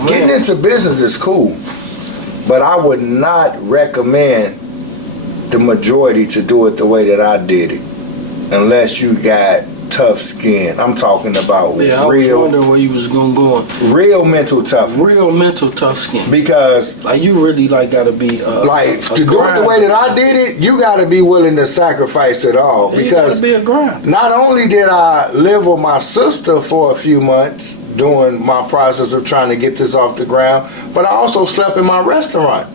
getting into business is cool, but I would not recommend the majority to do it the way that I did it, unless you got tough skin. I'm talking about I was wondering where you was gonna go. Real mental tough. Real mental tough skin. Because like you really gotta be to do it the way that I did it, you gotta be willing to sacrifice it all. Yeah, because you gotta be a grind. Not only did I live with my sister for a few months during my process of trying to get this off the ground, but I also slept in my restaurant.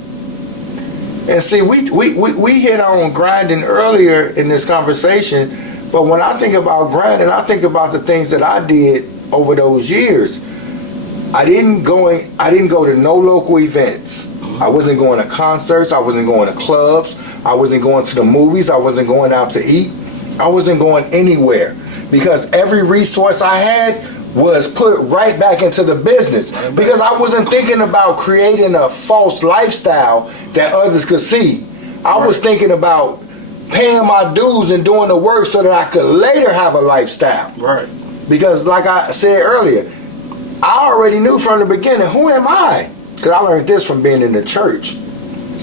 And see, we hit on grinding earlier in this conversation. But when I think about grinding, I think about the things that I did over those years. I didn't go to no local events. I wasn't going to concerts. I wasn't going to clubs. I wasn't going to the movies. I wasn't going out to eat. I wasn't going anywhere because every resource I had was put right back into the business because I wasn't thinking about creating a false lifestyle that others could see. I was thinking about paying my dues and doing the work so that I could later have a lifestyle. Because like I said earlier, I already knew from the beginning, who am I? Because I learned this from being in the church.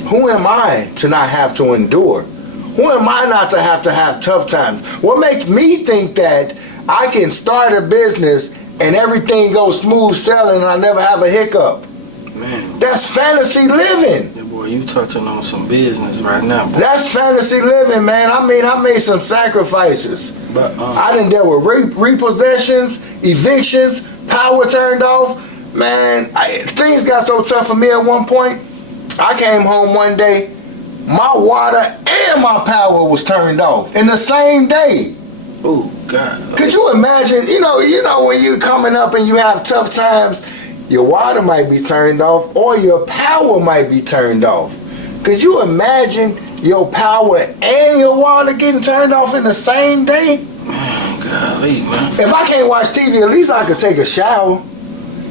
Who am I to not have to endure? Who am I not to have tough times? What makes me think that I can start a business and everything goes smooth sailing and I never have a hiccup? Man, that's fantasy living. Yeah, boy, you touching on some business right now, boy. That's fantasy living, man. I mean, I made some sacrifices. But I done dealt with repossessions, evictions, power turned off. Man, things got so tough for me at one point. I came home one day, my water and my power was turned off in the same day. Oh God! Could you imagine? You know when you coming up and you have tough times, your water might be turned off or your power might be turned off. Could you imagine your power and your water getting turned off in the same day? Man, golly, man. If I can't watch TV, at least I could take a shower.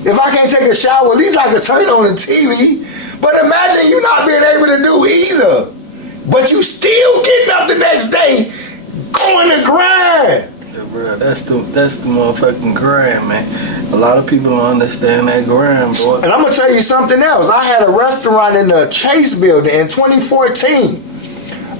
If I can't take a shower, at least I could turn on the TV. But imagine you not being able to do either. but you still getting up the next day, going to grind. Yeah, bro, that's the motherfucking grind, man. A lot of people don't understand that grind, boy. And I'm gonna tell you something else. I had a restaurant in the Chase building in 2014.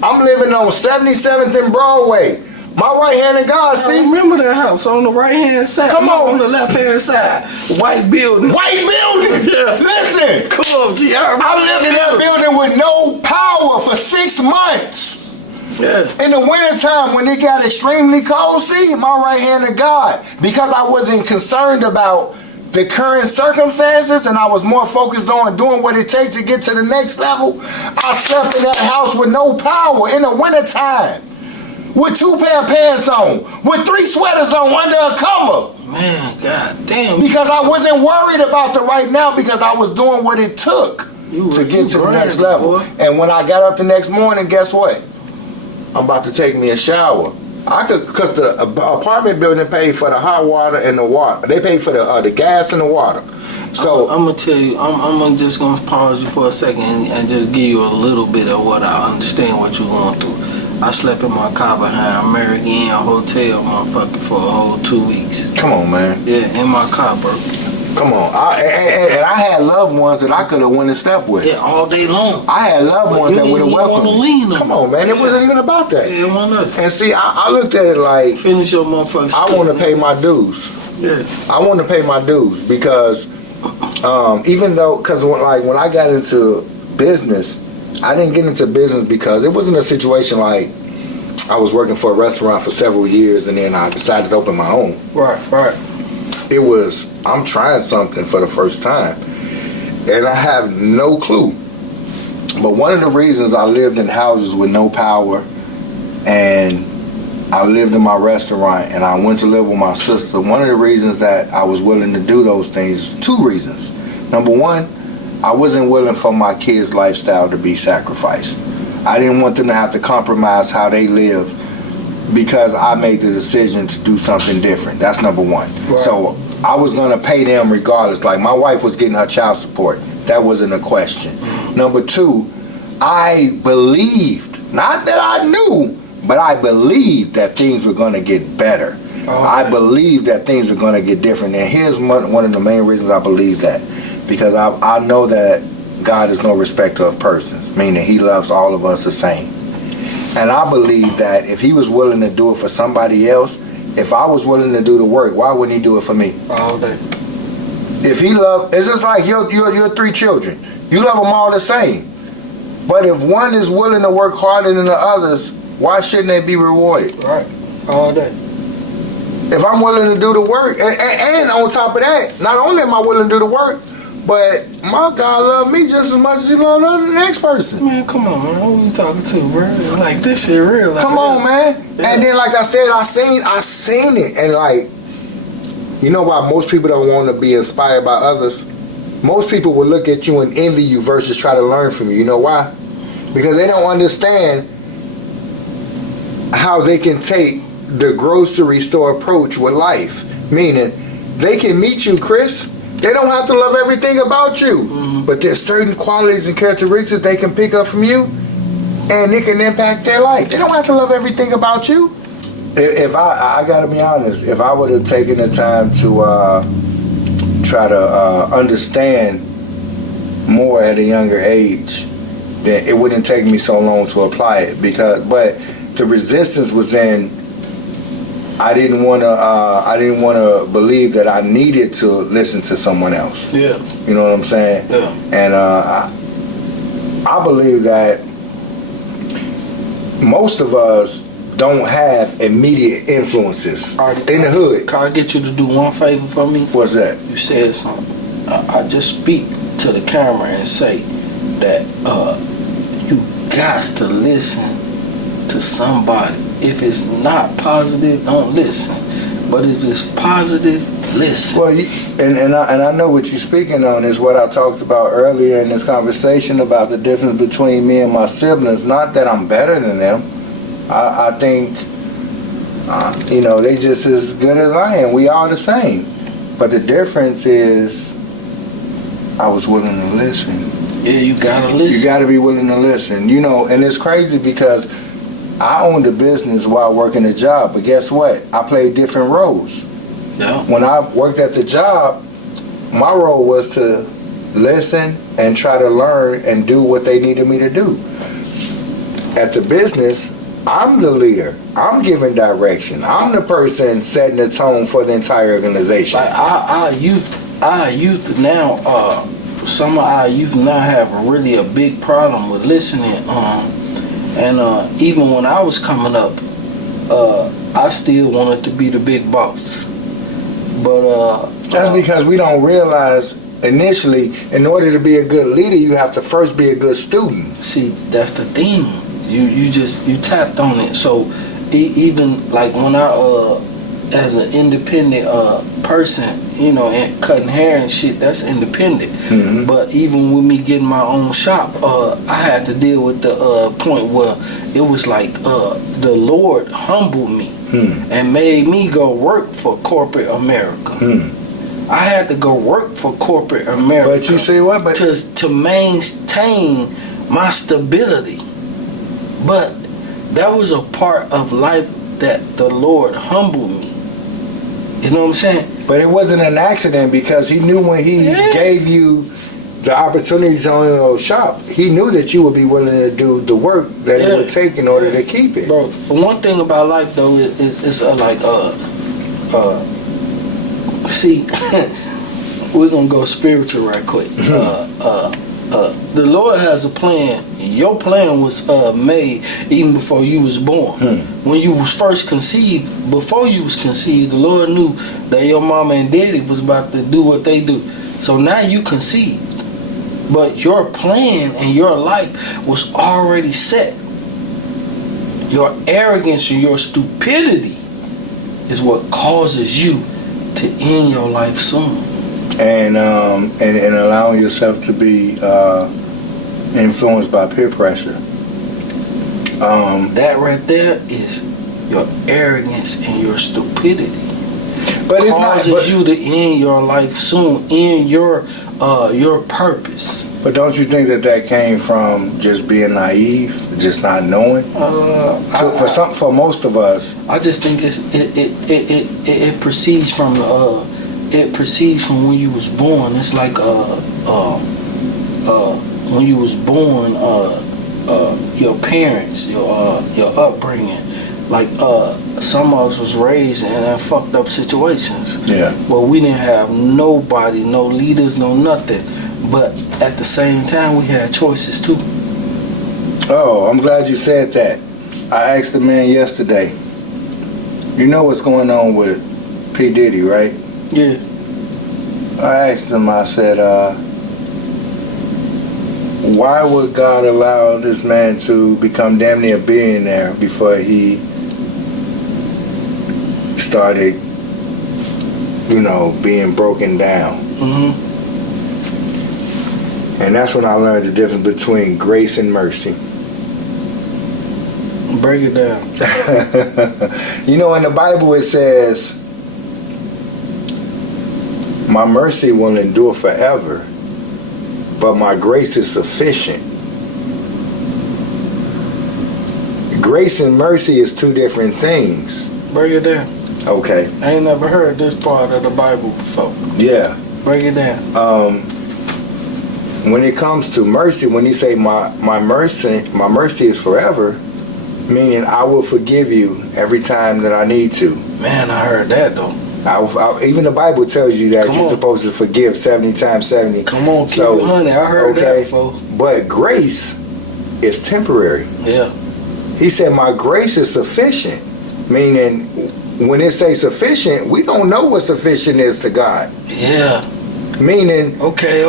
I'm living on 77th and Broadway. My right hand of God, I see? remember that house on the right hand side. Come on. On the left hand side. White building. White building. Yeah. Listen. Come on, G. I lived in that building with no power for 6 months. Yeah. In the wintertime, when it got extremely cold, see, my right hand of God, because I wasn't concerned about the current circumstances and I was more focused on doing what it takes to get to the next level, I slept in that house with no power in the wintertime, with 2 pair of pants on, with 3 sweaters on under a cover. Man, god damn. Because I wasn't worried about the right now, because I was doing what it took to get to the next level. Boy. And when I got up the next morning, guess what? I'm about to take me a shower. I could, cause the apartment building paid for the hot water and the water. They paid for the gas and the water. So I'm gonna tell you, I'm just gonna pause you for a second and just give you a little bit of what I understand what you're going through. I slept in my car behind American Inn Hotel, motherfucker, for a whole 2 weeks. come on, man. Yeah, in my car, bro. Come on. And I had loved ones that I could have went and slept with. Yeah, all day long. I had loved ones that would have welcomed lean me. on Come on, man. It wasn't even about that. Yeah, why not? And see, I looked at it like, Finish your motherfucking I want to pay my dues. Yeah. I want to pay my dues because even though, because when I got into business, I didn't get into business because it wasn't a situation like I was working for a restaurant for several years and then I decided to open my own. Right. It was, I'm trying something for the first time and I have no clue. But one of the reasons I lived in houses with no power and I lived in my restaurant and I went to live with my sister, one of the reasons that I was willing to do those things, 2 reasons. Number one, I wasn't willing for my kids' lifestyle to be sacrificed. I didn't want them to have to compromise how they live because I made the decision to do something different. That's number one. Right. So I was gonna pay them regardless. Like my wife was getting her child support. That wasn't a question. Number 2, I believed, not that I knew, but I believed that things were gonna get better. I believed that things were gonna get different. And here's one of the main reasons I believe that. Because I know that God is no respecter of persons, meaning he loves all of us the same. And I believe that if he was willing to do it for somebody else, if I was willing to do the work, why wouldn't he do it for me? All day. If he loved, it's just like your 3 children. You love them all the same. But if one is willing to work harder than the others, why shouldn't they be rewarded? Right. All day. If I'm willing to do the work, and on top of that, not only am I willing to do the work, but my God love me just as much as he love the next person. Man, come on, man. Who you talking to, bro? Like, this shit real. Like, Come on, man. Yeah. And then, like I said, I seen it. And like, you know why most people don't want to be inspired by others? Most people will look at you and envy you versus try to learn from you. You know why? Because they don't understand how they can take the grocery store approach with life. Meaning, they can meet you, Chris. They don't have to love everything about you. But there's certain qualities and characteristics they can pick up from you and it can impact their life. They don't have to love everything about you. If I gotta be honest, if I would have taken the time to try to understand more at a younger age, then it wouldn't take me so long to apply it. But the resistance was in, I didn't want to believe that I needed to listen to someone else. Yeah. You know what I'm saying? Yeah. And I believe that most of us don't have immediate influences in the hood. Can I get you to do one favor for me? What's that? You said something. I just speak to the camera and say that you got to listen to somebody. If it's not positive, don't listen. But if it's positive, listen. Well, and I know what you're speaking on is what I talked about earlier in this conversation about the difference between me and my siblings. Not that I'm better than them. I think, they just as good as I am. We all the same. But the difference is I was willing to listen. Yeah, you gotta listen. You gotta be willing to listen. You know, and it's crazy because I owned a business while working a job, but guess what? I played different roles. Yeah. When I worked at the job, my role was to listen and try to learn and do what they needed me to do. At the business, I'm the leader. I'm giving direction. I'm the person setting the tone for the entire organization. Like our youth now, some of our youth now have really a big problem with listening. And even when I was coming up, I still wanted to be the big boss. But that's because we don't realize initially, in order to be a good leader, you have to first be a good student. See, that's the thing. You tapped on it. So even like when I as an independent person, you know, and cutting hair and shit, that's independent. Mm-hmm. But even with me getting my own shop, I had to deal with the point where it was like the Lord humbled me and made me go work for corporate America. I had to go work for corporate America. But you see what? But to maintain my stability. But that was a part of life that the Lord humbled me. You know what I'm saying? But it wasn't an accident because he knew when he gave you the opportunity to own your shop, he knew that you would be willing to do the work that it would take in order to keep it. Bro, one thing about life though is like see, we're gonna go spiritual right quick. The Lord has a plan. Your plan was made even before you was born. When you was first conceived, before you was conceived, the Lord knew that your mama and daddy was about to do what they do. So now you conceived. But your plan and your life was already set. Your arrogance and your stupidity is what causes you to end your life soon. And allowing yourself to be influenced by peer pressure. That right there is your arrogance and your stupidity. But it's causes not. But, you to end your life soon, end your purpose. But don't you think that came from just being naive, just not knowing? For most of us, I just think it proceeds from when you was born. It's like when you was born, your parents, your upbringing. Like some of us was raised in fucked up situations. Yeah. Well, we didn't have nobody, no leaders, no nothing. But at the same time, we had choices too. Oh, I'm glad you said that. I asked the man yesterday. You know what's going on with P. Diddy, right? Yeah. I asked him, I said, why would God allow this man to become damn near a billionaire before he started, being broken down? Mm-hmm. And that's when I learned the difference between grace and mercy. Break it down. In the Bible it says, my mercy will endure forever, but my grace is sufficient. Grace and mercy is two different things. Break it down. Okay. I ain't never heard this part of the Bible before. Yeah. Break it down. When it comes to mercy, when you say my mercy is forever, meaning I will forgive you every time that I need to. Man, I heard that though. Even the Bible tells you that you're supposed to forgive 70 times 70. Come on, keep it 100. I heard that before. But grace is temporary. Yeah. He said, my grace is sufficient. Meaning, when it says sufficient, we don't know what sufficient is to God. Yeah. Meaning, okay.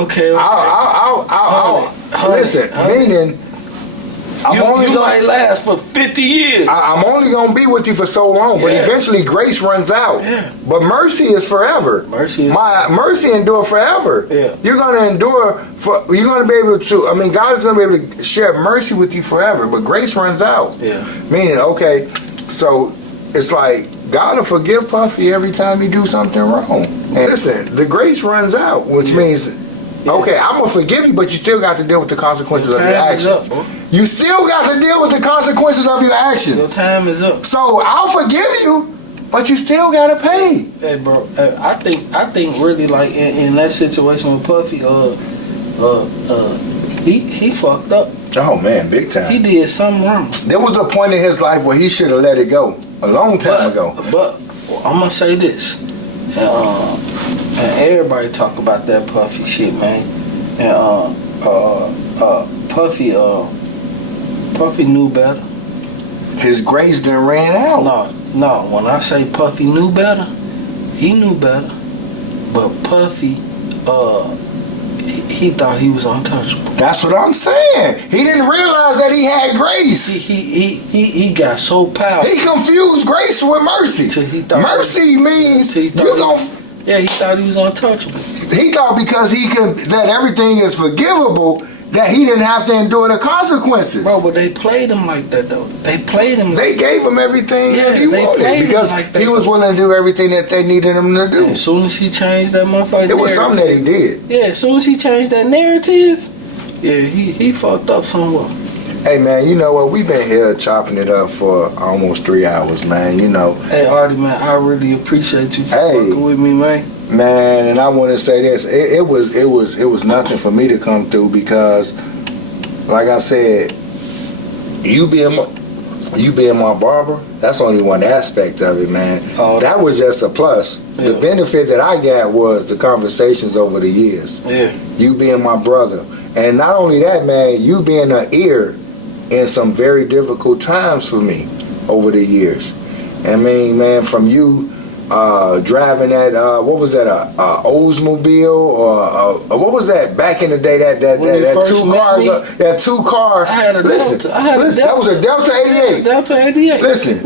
Listen, meaning, you might last for 50 years. I'm only going to be with you for so long, but eventually grace runs out. Yeah. But mercy is forever. My mercy endure forever. Yeah. You're going to endure, you're going to be able to, God is going to be able to share mercy with you forever, but grace runs out. Yeah. Meaning, okay, so it's like, God will forgive Puffy every time he do something wrong. And listen, the grace runs out, which means Okay, I'm gonna forgive you, but you still got to deal with the consequences of your actions. Up, bro. You still got to deal with the consequences of your actions. Your time is up. So I'll forgive you, but you still gotta pay. Hey, bro. I think really like in that situation with Puffy, he fucked up. Oh man, big time. He did something wrong. There was a point in his life where he should have let it go a long time ago. But I'm gonna say this, and everybody talk about that Puffy shit, man. And Puffy knew better. His grace done ran out. No. When I say Puffy knew better, he knew better. But Puffy, he thought he was untouchable. That's what I'm saying. He didn't realize that he had grace. He got so powerful. He confused grace with mercy. Mercy means you gon'. Yeah, he thought he was untouchable. He thought because he could, that everything is forgivable, that he didn't have to endure the consequences. Bro, but they played him like that though. They played him. They gave him everything that he wanted because he was willing to do everything that they needed him to do. And as soon as he changed that motherfucker, it was something that he did. Yeah, as soon as he changed that narrative, yeah, he fucked up somewhere. Hey man, you know what? We've been here chopping it up for almost 3 hours, man. You know. Hey Artie, man, I really appreciate you for fucking with me, man. Man, and I want to say this: it was nothing for me to come through because, like I said, you being my barber, that's only one aspect of it, man. That was just a plus. Yeah. The benefit that I got was the conversations over the years. Yeah. You being my brother, and not only that, man, you being an ear in some very difficult times for me over the years. I mean, man, from you driving that what was that, Oldsmobile or what was that back in the day, that two car I had a Delta. That was a Delta 88. Delta 88. Listen,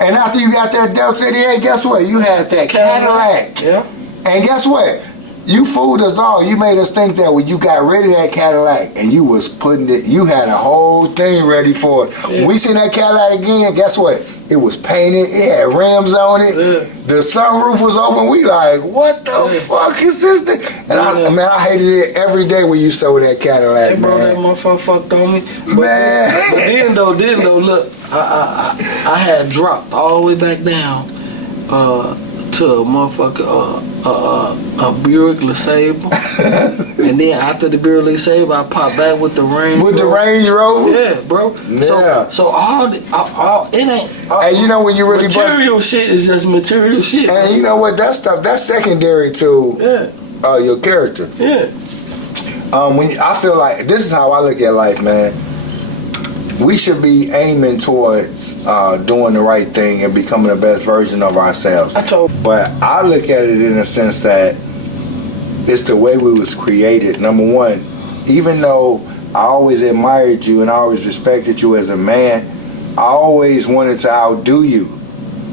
and after you got that Delta 88, guess what? You had that Cadillac. Yeah. And guess what? You fooled us all. You made us think that when you got rid of that Cadillac and you was putting it, you had a whole thing ready for it. Yeah. When we seen that Cadillac again, guess what? It was painted. It had rims on it. Yeah. The sunroof was open. We like, what the fuck is this thing? And I hated it every day when you sold that Cadillac, hey, bro, man. that motherfucker fucked on me. Man. But then though, look, I had dropped all the way back down to a motherfucker, a Buick LeSabre. And then after the Buick LeSabre, I popped back with the Range Rover. With the Range Rover? Yeah, bro. Yeah. So all it ain't. And you know when you really material shit is just material shit. And you know what? That stuff, that's secondary to your character. Yeah. When I feel like, this is how I look at life, man. We should be aiming towards doing the right thing and becoming the best version of ourselves. But I look at it in a sense that it's the way we was created. Number one, even though I always admired you and I always respected you as a man, I always wanted to outdo you.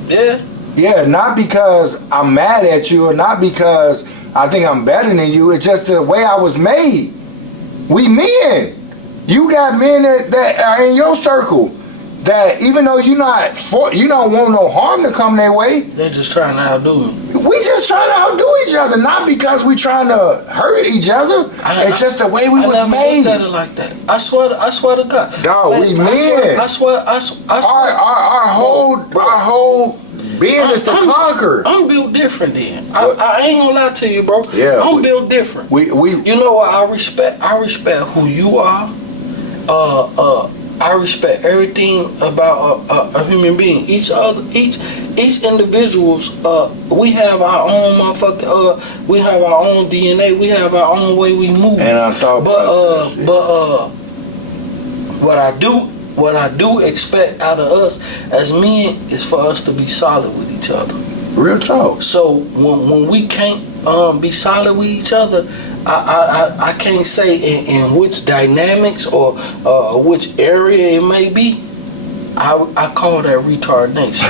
Yeah. Yeah, not because I'm mad at you or not because I think I'm better than you. It's just the way I was made. We men. You got men that are in your circle that even though you don't want no harm to come their way. They're just trying to outdo me. We just trying to outdo each other, not because we trying to hurt each other. It's just the way we was made. I never looked at it like that. I swear to God. Dog, man, we men. I swear. Our whole being is to conquer. I'm built different then. I ain't gonna lie to you, bro. Yeah, I'm built different. You know what? I respect who you are. I respect everything about a human being. Each individuals, we have our own motherfucking, we have our own DNA, we have our own way we move. And I thought, what I do expect out of us as men is for us to be solid with each other. Real talk. So when we can't be solid with each other, I can't say in which dynamics or which area it may be. I call that retardation.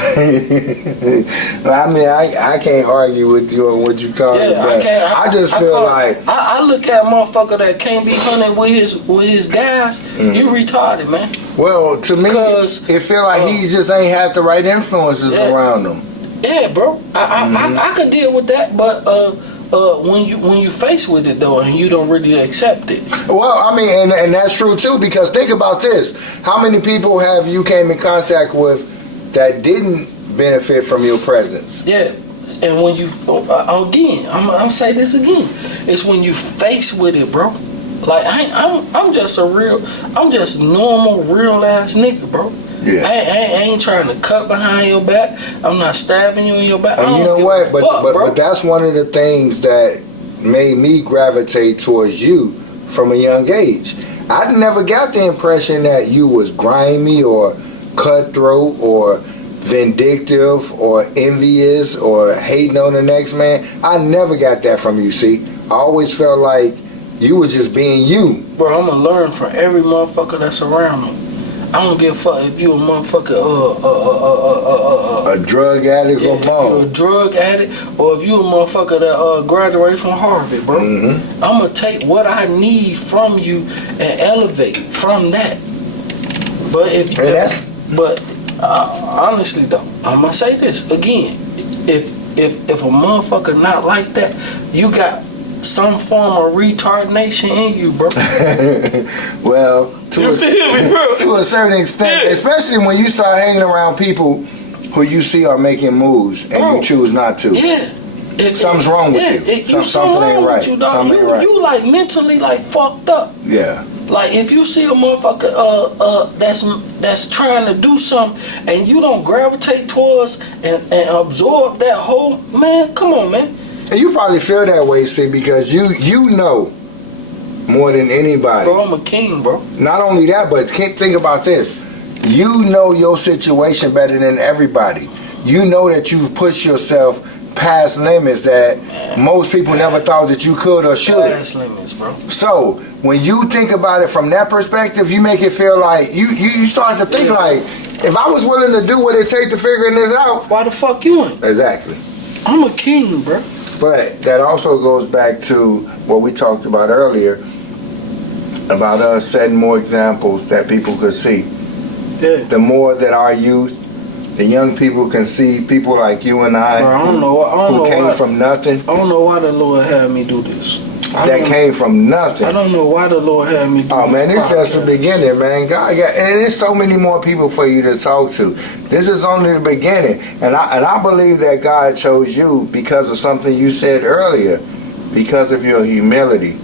I mean, I can't argue with you on what you call it, but I just feel like I look at a motherfucker that can't be hunted with his guys. You retarded, man. Well, to me, it feel like he just ain't had the right influences around him. Yeah, bro. I could deal with that, but when you faced with it though, and you don't really accept it. Well, I mean, and that's true too, because think about this: how many people have you came in contact with that didn't benefit from your presence? Yeah. And when you, again, I'm say this again. It's when you face with it, bro. Like I'm just normal, real ass nigga, bro. Yeah. I ain't trying to cut behind your back. I'm not stabbing you in your back. And you know what? But that's one of the things that made me gravitate towards you from a young age. I never got the impression that you was grimy or cutthroat or vindictive or envious or hating on the next man. I never got that from you, see. I always felt like you was just being you. Bro, I'm gonna learn from every motherfucker that's around me. I don't give a fuck if you a motherfucker a drug addict or bum. A drug addict, or if you a motherfucker that graduated from Harvard, bro. Mm-hmm. I'm gonna take what I need from you and elevate from that. But honestly though, I'm gonna say this again. If a motherfucker not like that, you got some form of retardation in you, bro. Well, to a certain extent, yeah. Especially when you start hanging around people who you see are making moves and you choose not to. Yeah. Something's wrong with you. Something ain't right. Something ain't right. You like mentally like fucked up. Yeah. Like if you see a motherfucker that's trying to do something and you don't gravitate towards and absorb that whole, man, come on, man. And you probably feel that way, see, because you know more than anybody. Bro, I'm a king, bro. Not only that, but think about this. You know your situation better than everybody. You know that you've pushed yourself past limits that most people never thought that you could or should. Past limits, bro. So when you think about it from that perspective, you make it feel like you start to think like, if I was willing to do what it takes to figure this out, why the fuck you ain't? Exactly. I'm a king, bro. But that also goes back to what we talked about earlier about us setting more examples that people could see. Yeah. The more that our youth, the young people can see people like you and I, who came from nothing. I don't know why the Lord had me do this. That came from nothing. I don't know why the Lord had me do this. Oh man, it's just the beginning, man. God got, and there's so many more people for you to talk to. This is only the beginning, and I believe that God chose you because of something you said earlier, because of your humility.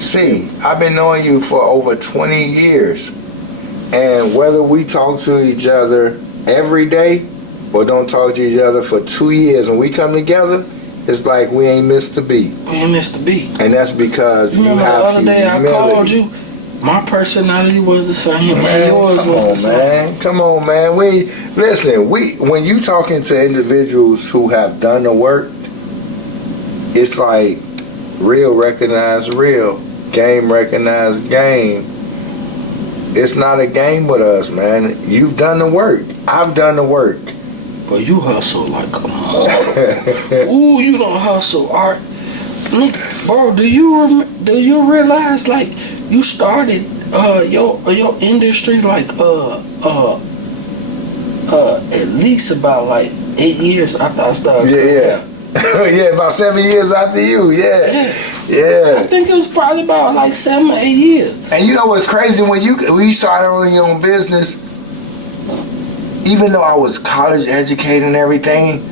See, I've been knowing you for over 20 years, and whether we talk to each other every day or don't talk to each other for 2 years, when we come together, it's like we ain't missed a beat. We ain't missed a beat. And that's because you have the other day humility. I called you. My personality was the same. Man, yours was the same. Come on, man. When you talking to individuals who have done the work, it's like real recognize real, game recognize game. It's not a game with us, man. You've done the work. I've done the work. But you hustle like a mother. Ooh, you don't hustle, Art. Bro, do you realize like you started your industry like at least about like 8 years after I started. Yeah. Yeah, about 7 years after you. Yeah. I think it was probably about like 7 or 8 years. And you know what's crazy, when you started on your own business, even though I was college educated and everything,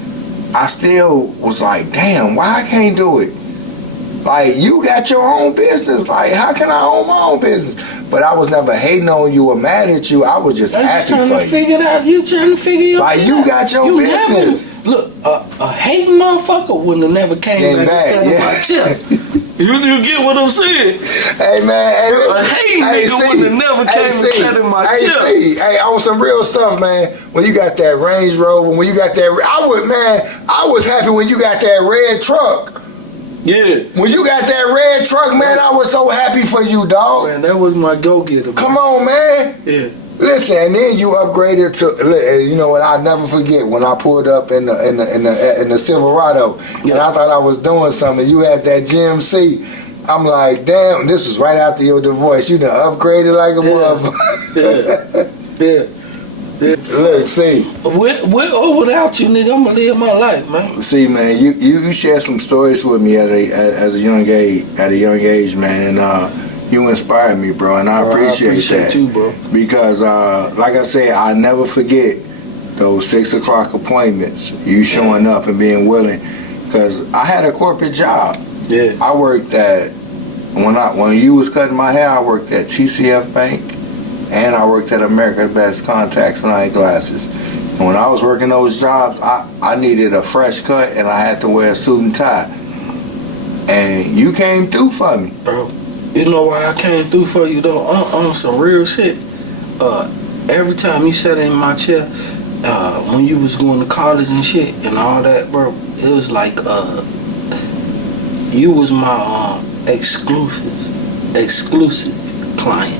I still was like, damn, why I can't do it? Like, you got your own business. Like, how can I own my own business? But I was never hating on you or mad at you. I was just happy for you. You trying to figure your like, you got your business. Look, a hating motherfucker wouldn't have never came back and said my chip. You get what I'm saying? Hey, man. A hating nigga wouldn't have never came and said in my chip. Hey, on some real stuff, man. When you got that Range Rover, when you got that, I was happy when you got that red truck. Yeah. When you got that red truck, man, I was so happy for you, dog. Man, that was my go-getter. Come on, man. Yeah. Listen, and then you upgraded to, you know what, I'll never forget when I pulled up in the Silverado, and I thought I was doing something. You had that GMC. I'm like, damn, this was right after your divorce. You done upgraded like a motherfucker. Yeah. Look, see. With or without you, nigga, I'ma live my life, man. See, man, you shared some stories with me at a young age, man, and you inspired me, bro, and I appreciate that you, bro. Because, like I said, I never forget those 6 o'clock appointments. You showing up and being willing, because I had a corporate job. Yeah. I worked at when you was cutting my hair, I worked at TCF Bank, and I worked at America's Best Contacts and Eyeglasses. And when I was working those jobs, I needed a fresh cut, and I had to wear a suit and tie. And you came through for me, bro. You know why I came through for you though? On some real shit. Every time you sat in my chair, when you was going to college and shit and all that, bro, it was like you was my exclusive client.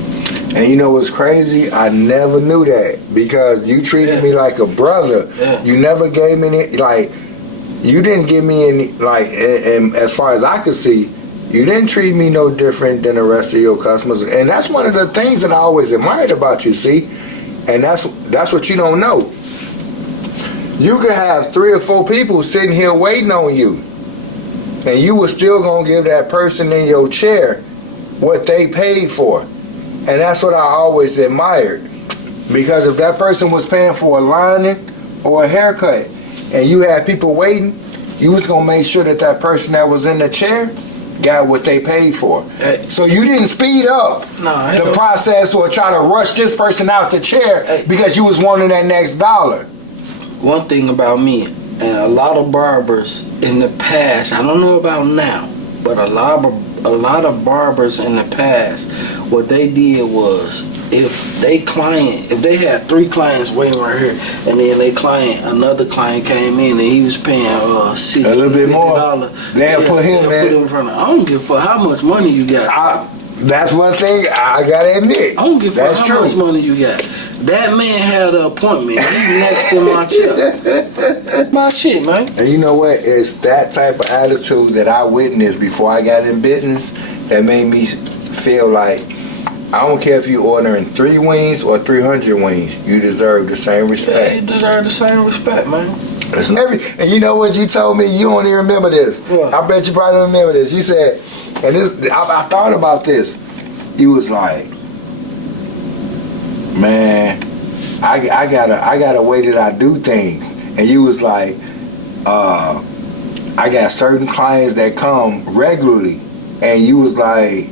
And you know what's crazy? I never knew that, because you treated me like a brother. Yeah. You never gave me any, like, you didn't give me any, like, and as far as I could see, you didn't treat me no different than the rest of your customers. And that's one of the things that I always admired about you, see? And that's what you don't know. You could have 3 or 4 people sitting here waiting on you, and you were still gonna give that person in your chair what they paid for. And that's what I always admired. Because if that person was paying for a lining or a haircut, and you had people waiting, you was gonna make sure that that person that was in the chair got what they paid for. So you didn't speed up the process or try to rush this person out the chair because you was wanting that next dollar. One thing about me, and a lot of barbers in the past, I don't know about now, but a lot of barbers in the past, what they did was, if they had 3 clients waiting right here, and then another client came in and he was paying $60, a little bit more, they'll put him in front of. I don't give a fuck how much money you got. That's one thing I gotta admit. I don't give a fuck how much money you got. That man had an appointment. He next in my chair. My shit, man. And you know what? It's that type of attitude that I witnessed before I got in business that made me feel like, I don't care if you ordering 3 wings or 300 wings, you deserve the same respect. Yeah, you deserve the same respect, man. And you know what you told me? You don't even remember this. What? I bet you probably don't remember this. You said, and this, I thought about this. You was like, man, I got a way that I do things. And you was like, I got certain clients that come regularly. And you was like,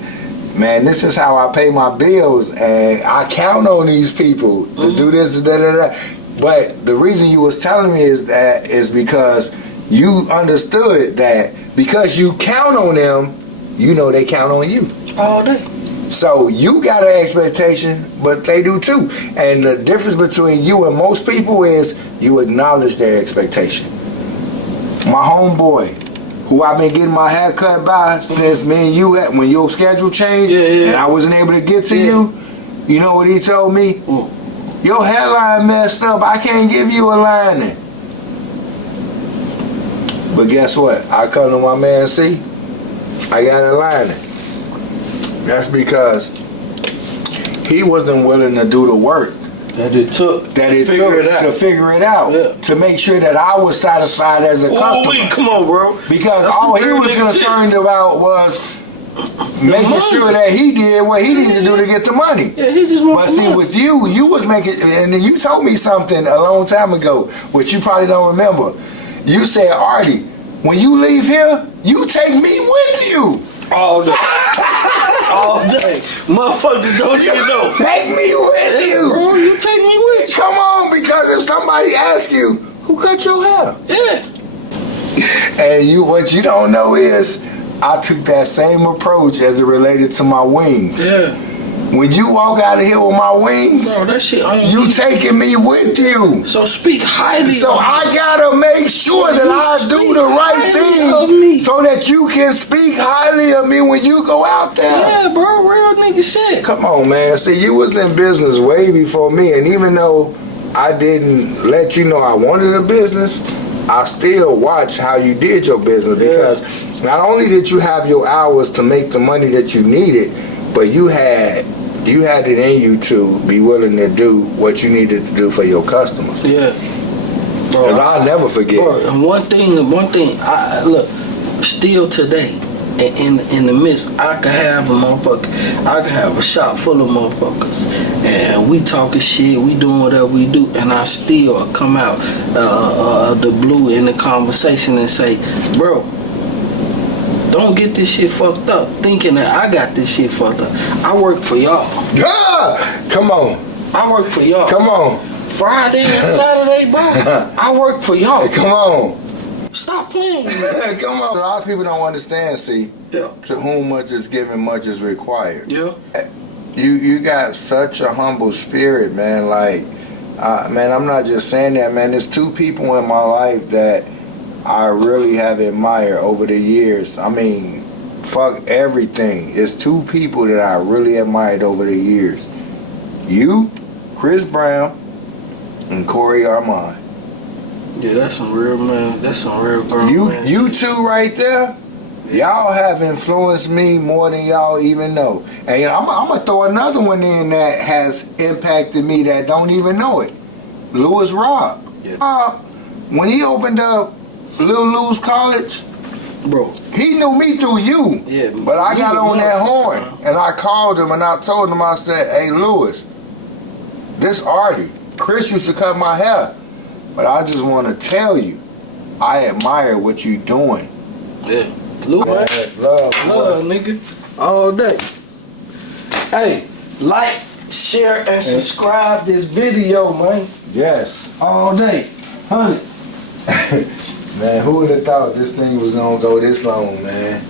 man, this is how I pay my bills, and I count on these people to do this, da da da. But the reason you was telling me is because you understood that because you count on them, you know they count on you all day. So you got an expectation, but they do too. And the difference between you and most people is you acknowledge their expectation. My homeboy, who I've been getting my hair cut by since me and you, when your schedule changed, and I wasn't able to get to you, you know what he told me? Your hairline messed up, I can't give you a lining. But guess what? I come to my man, see, I got a lining. That's because he wasn't willing to do the work that it took to figure it out, to make sure that I was satisfied as a customer. Come on, bro. Because that's all he was concerned about was making sure that he did what he needed to do to get the money. Yeah, he just wanted But see, with you was making, and you told me something a long time ago, which you probably don't remember. You said, Artie, when you leave here, you take me with you. All day. All day. Motherfuckers don't even know. Take me with you. Bro, you take me with you. Come on, because if somebody asks you, who cut your hair? Yeah. And what you don't know is, I took that same approach as it related to my wings. Yeah. When you walk out of here with my wings, bro, that shit on you taking me with you. So speak highly. So I gotta make sure that I do the right thing so that you can speak highly of me when you go out there. Yeah, bro, real nigga shit. Come on, man. See, you was in business way before me, and even though I didn't let you know I wanted a business, I still watch how you did your business, because not only did you have your hours to make the money that you needed, but you had you had it in you to be willing to do what you needed to do for your customers. Yeah. Because I'll never forget. Bro, and one thing, I look, still today, in the midst, I could have a shop full of motherfuckers, and we talking shit, we doing whatever we do, and I still come out the blue in the conversation and say, bro, don't get this shit fucked up, thinking that I got this shit fucked up. I work for y'all. Ah, come on. I work for y'all. Come on. Friday and Saturday, bro, I work for y'all. Come on. Stop playing with me. Come on. A lot of people don't understand, see, Yeah. to whom much is given, much is required. Yeah. You got such a humble spirit, man. Like, man, I'm not just saying that, man. There's two people in my life that I really have admired over the years. I mean, fuck everything. It's two people that I really admired over the years. You, Chris Brown, and Corey Armand. Yeah, that's some real man. That's some real grown man. You shit. two right there, y'all have influenced me more than y'all even know. And I'm gonna throw another one in that has impacted me that don't even know it. Louis Robb. Yeah. When he opened up Lil Lou's College, Bro. he knew me through you. Yeah. But I got on that horn Bro. and I called him and I told him, I said, hey Louis, this Artie, Chris used to cut my hair. But I just want to tell you, I admire what you doing. Yeah. Lou, man. Love, nigga. All day. Hey, like, share, and subscribe this video, man. Yes. All day. 100. Man, who would have thought this thing was gonna go this long, man?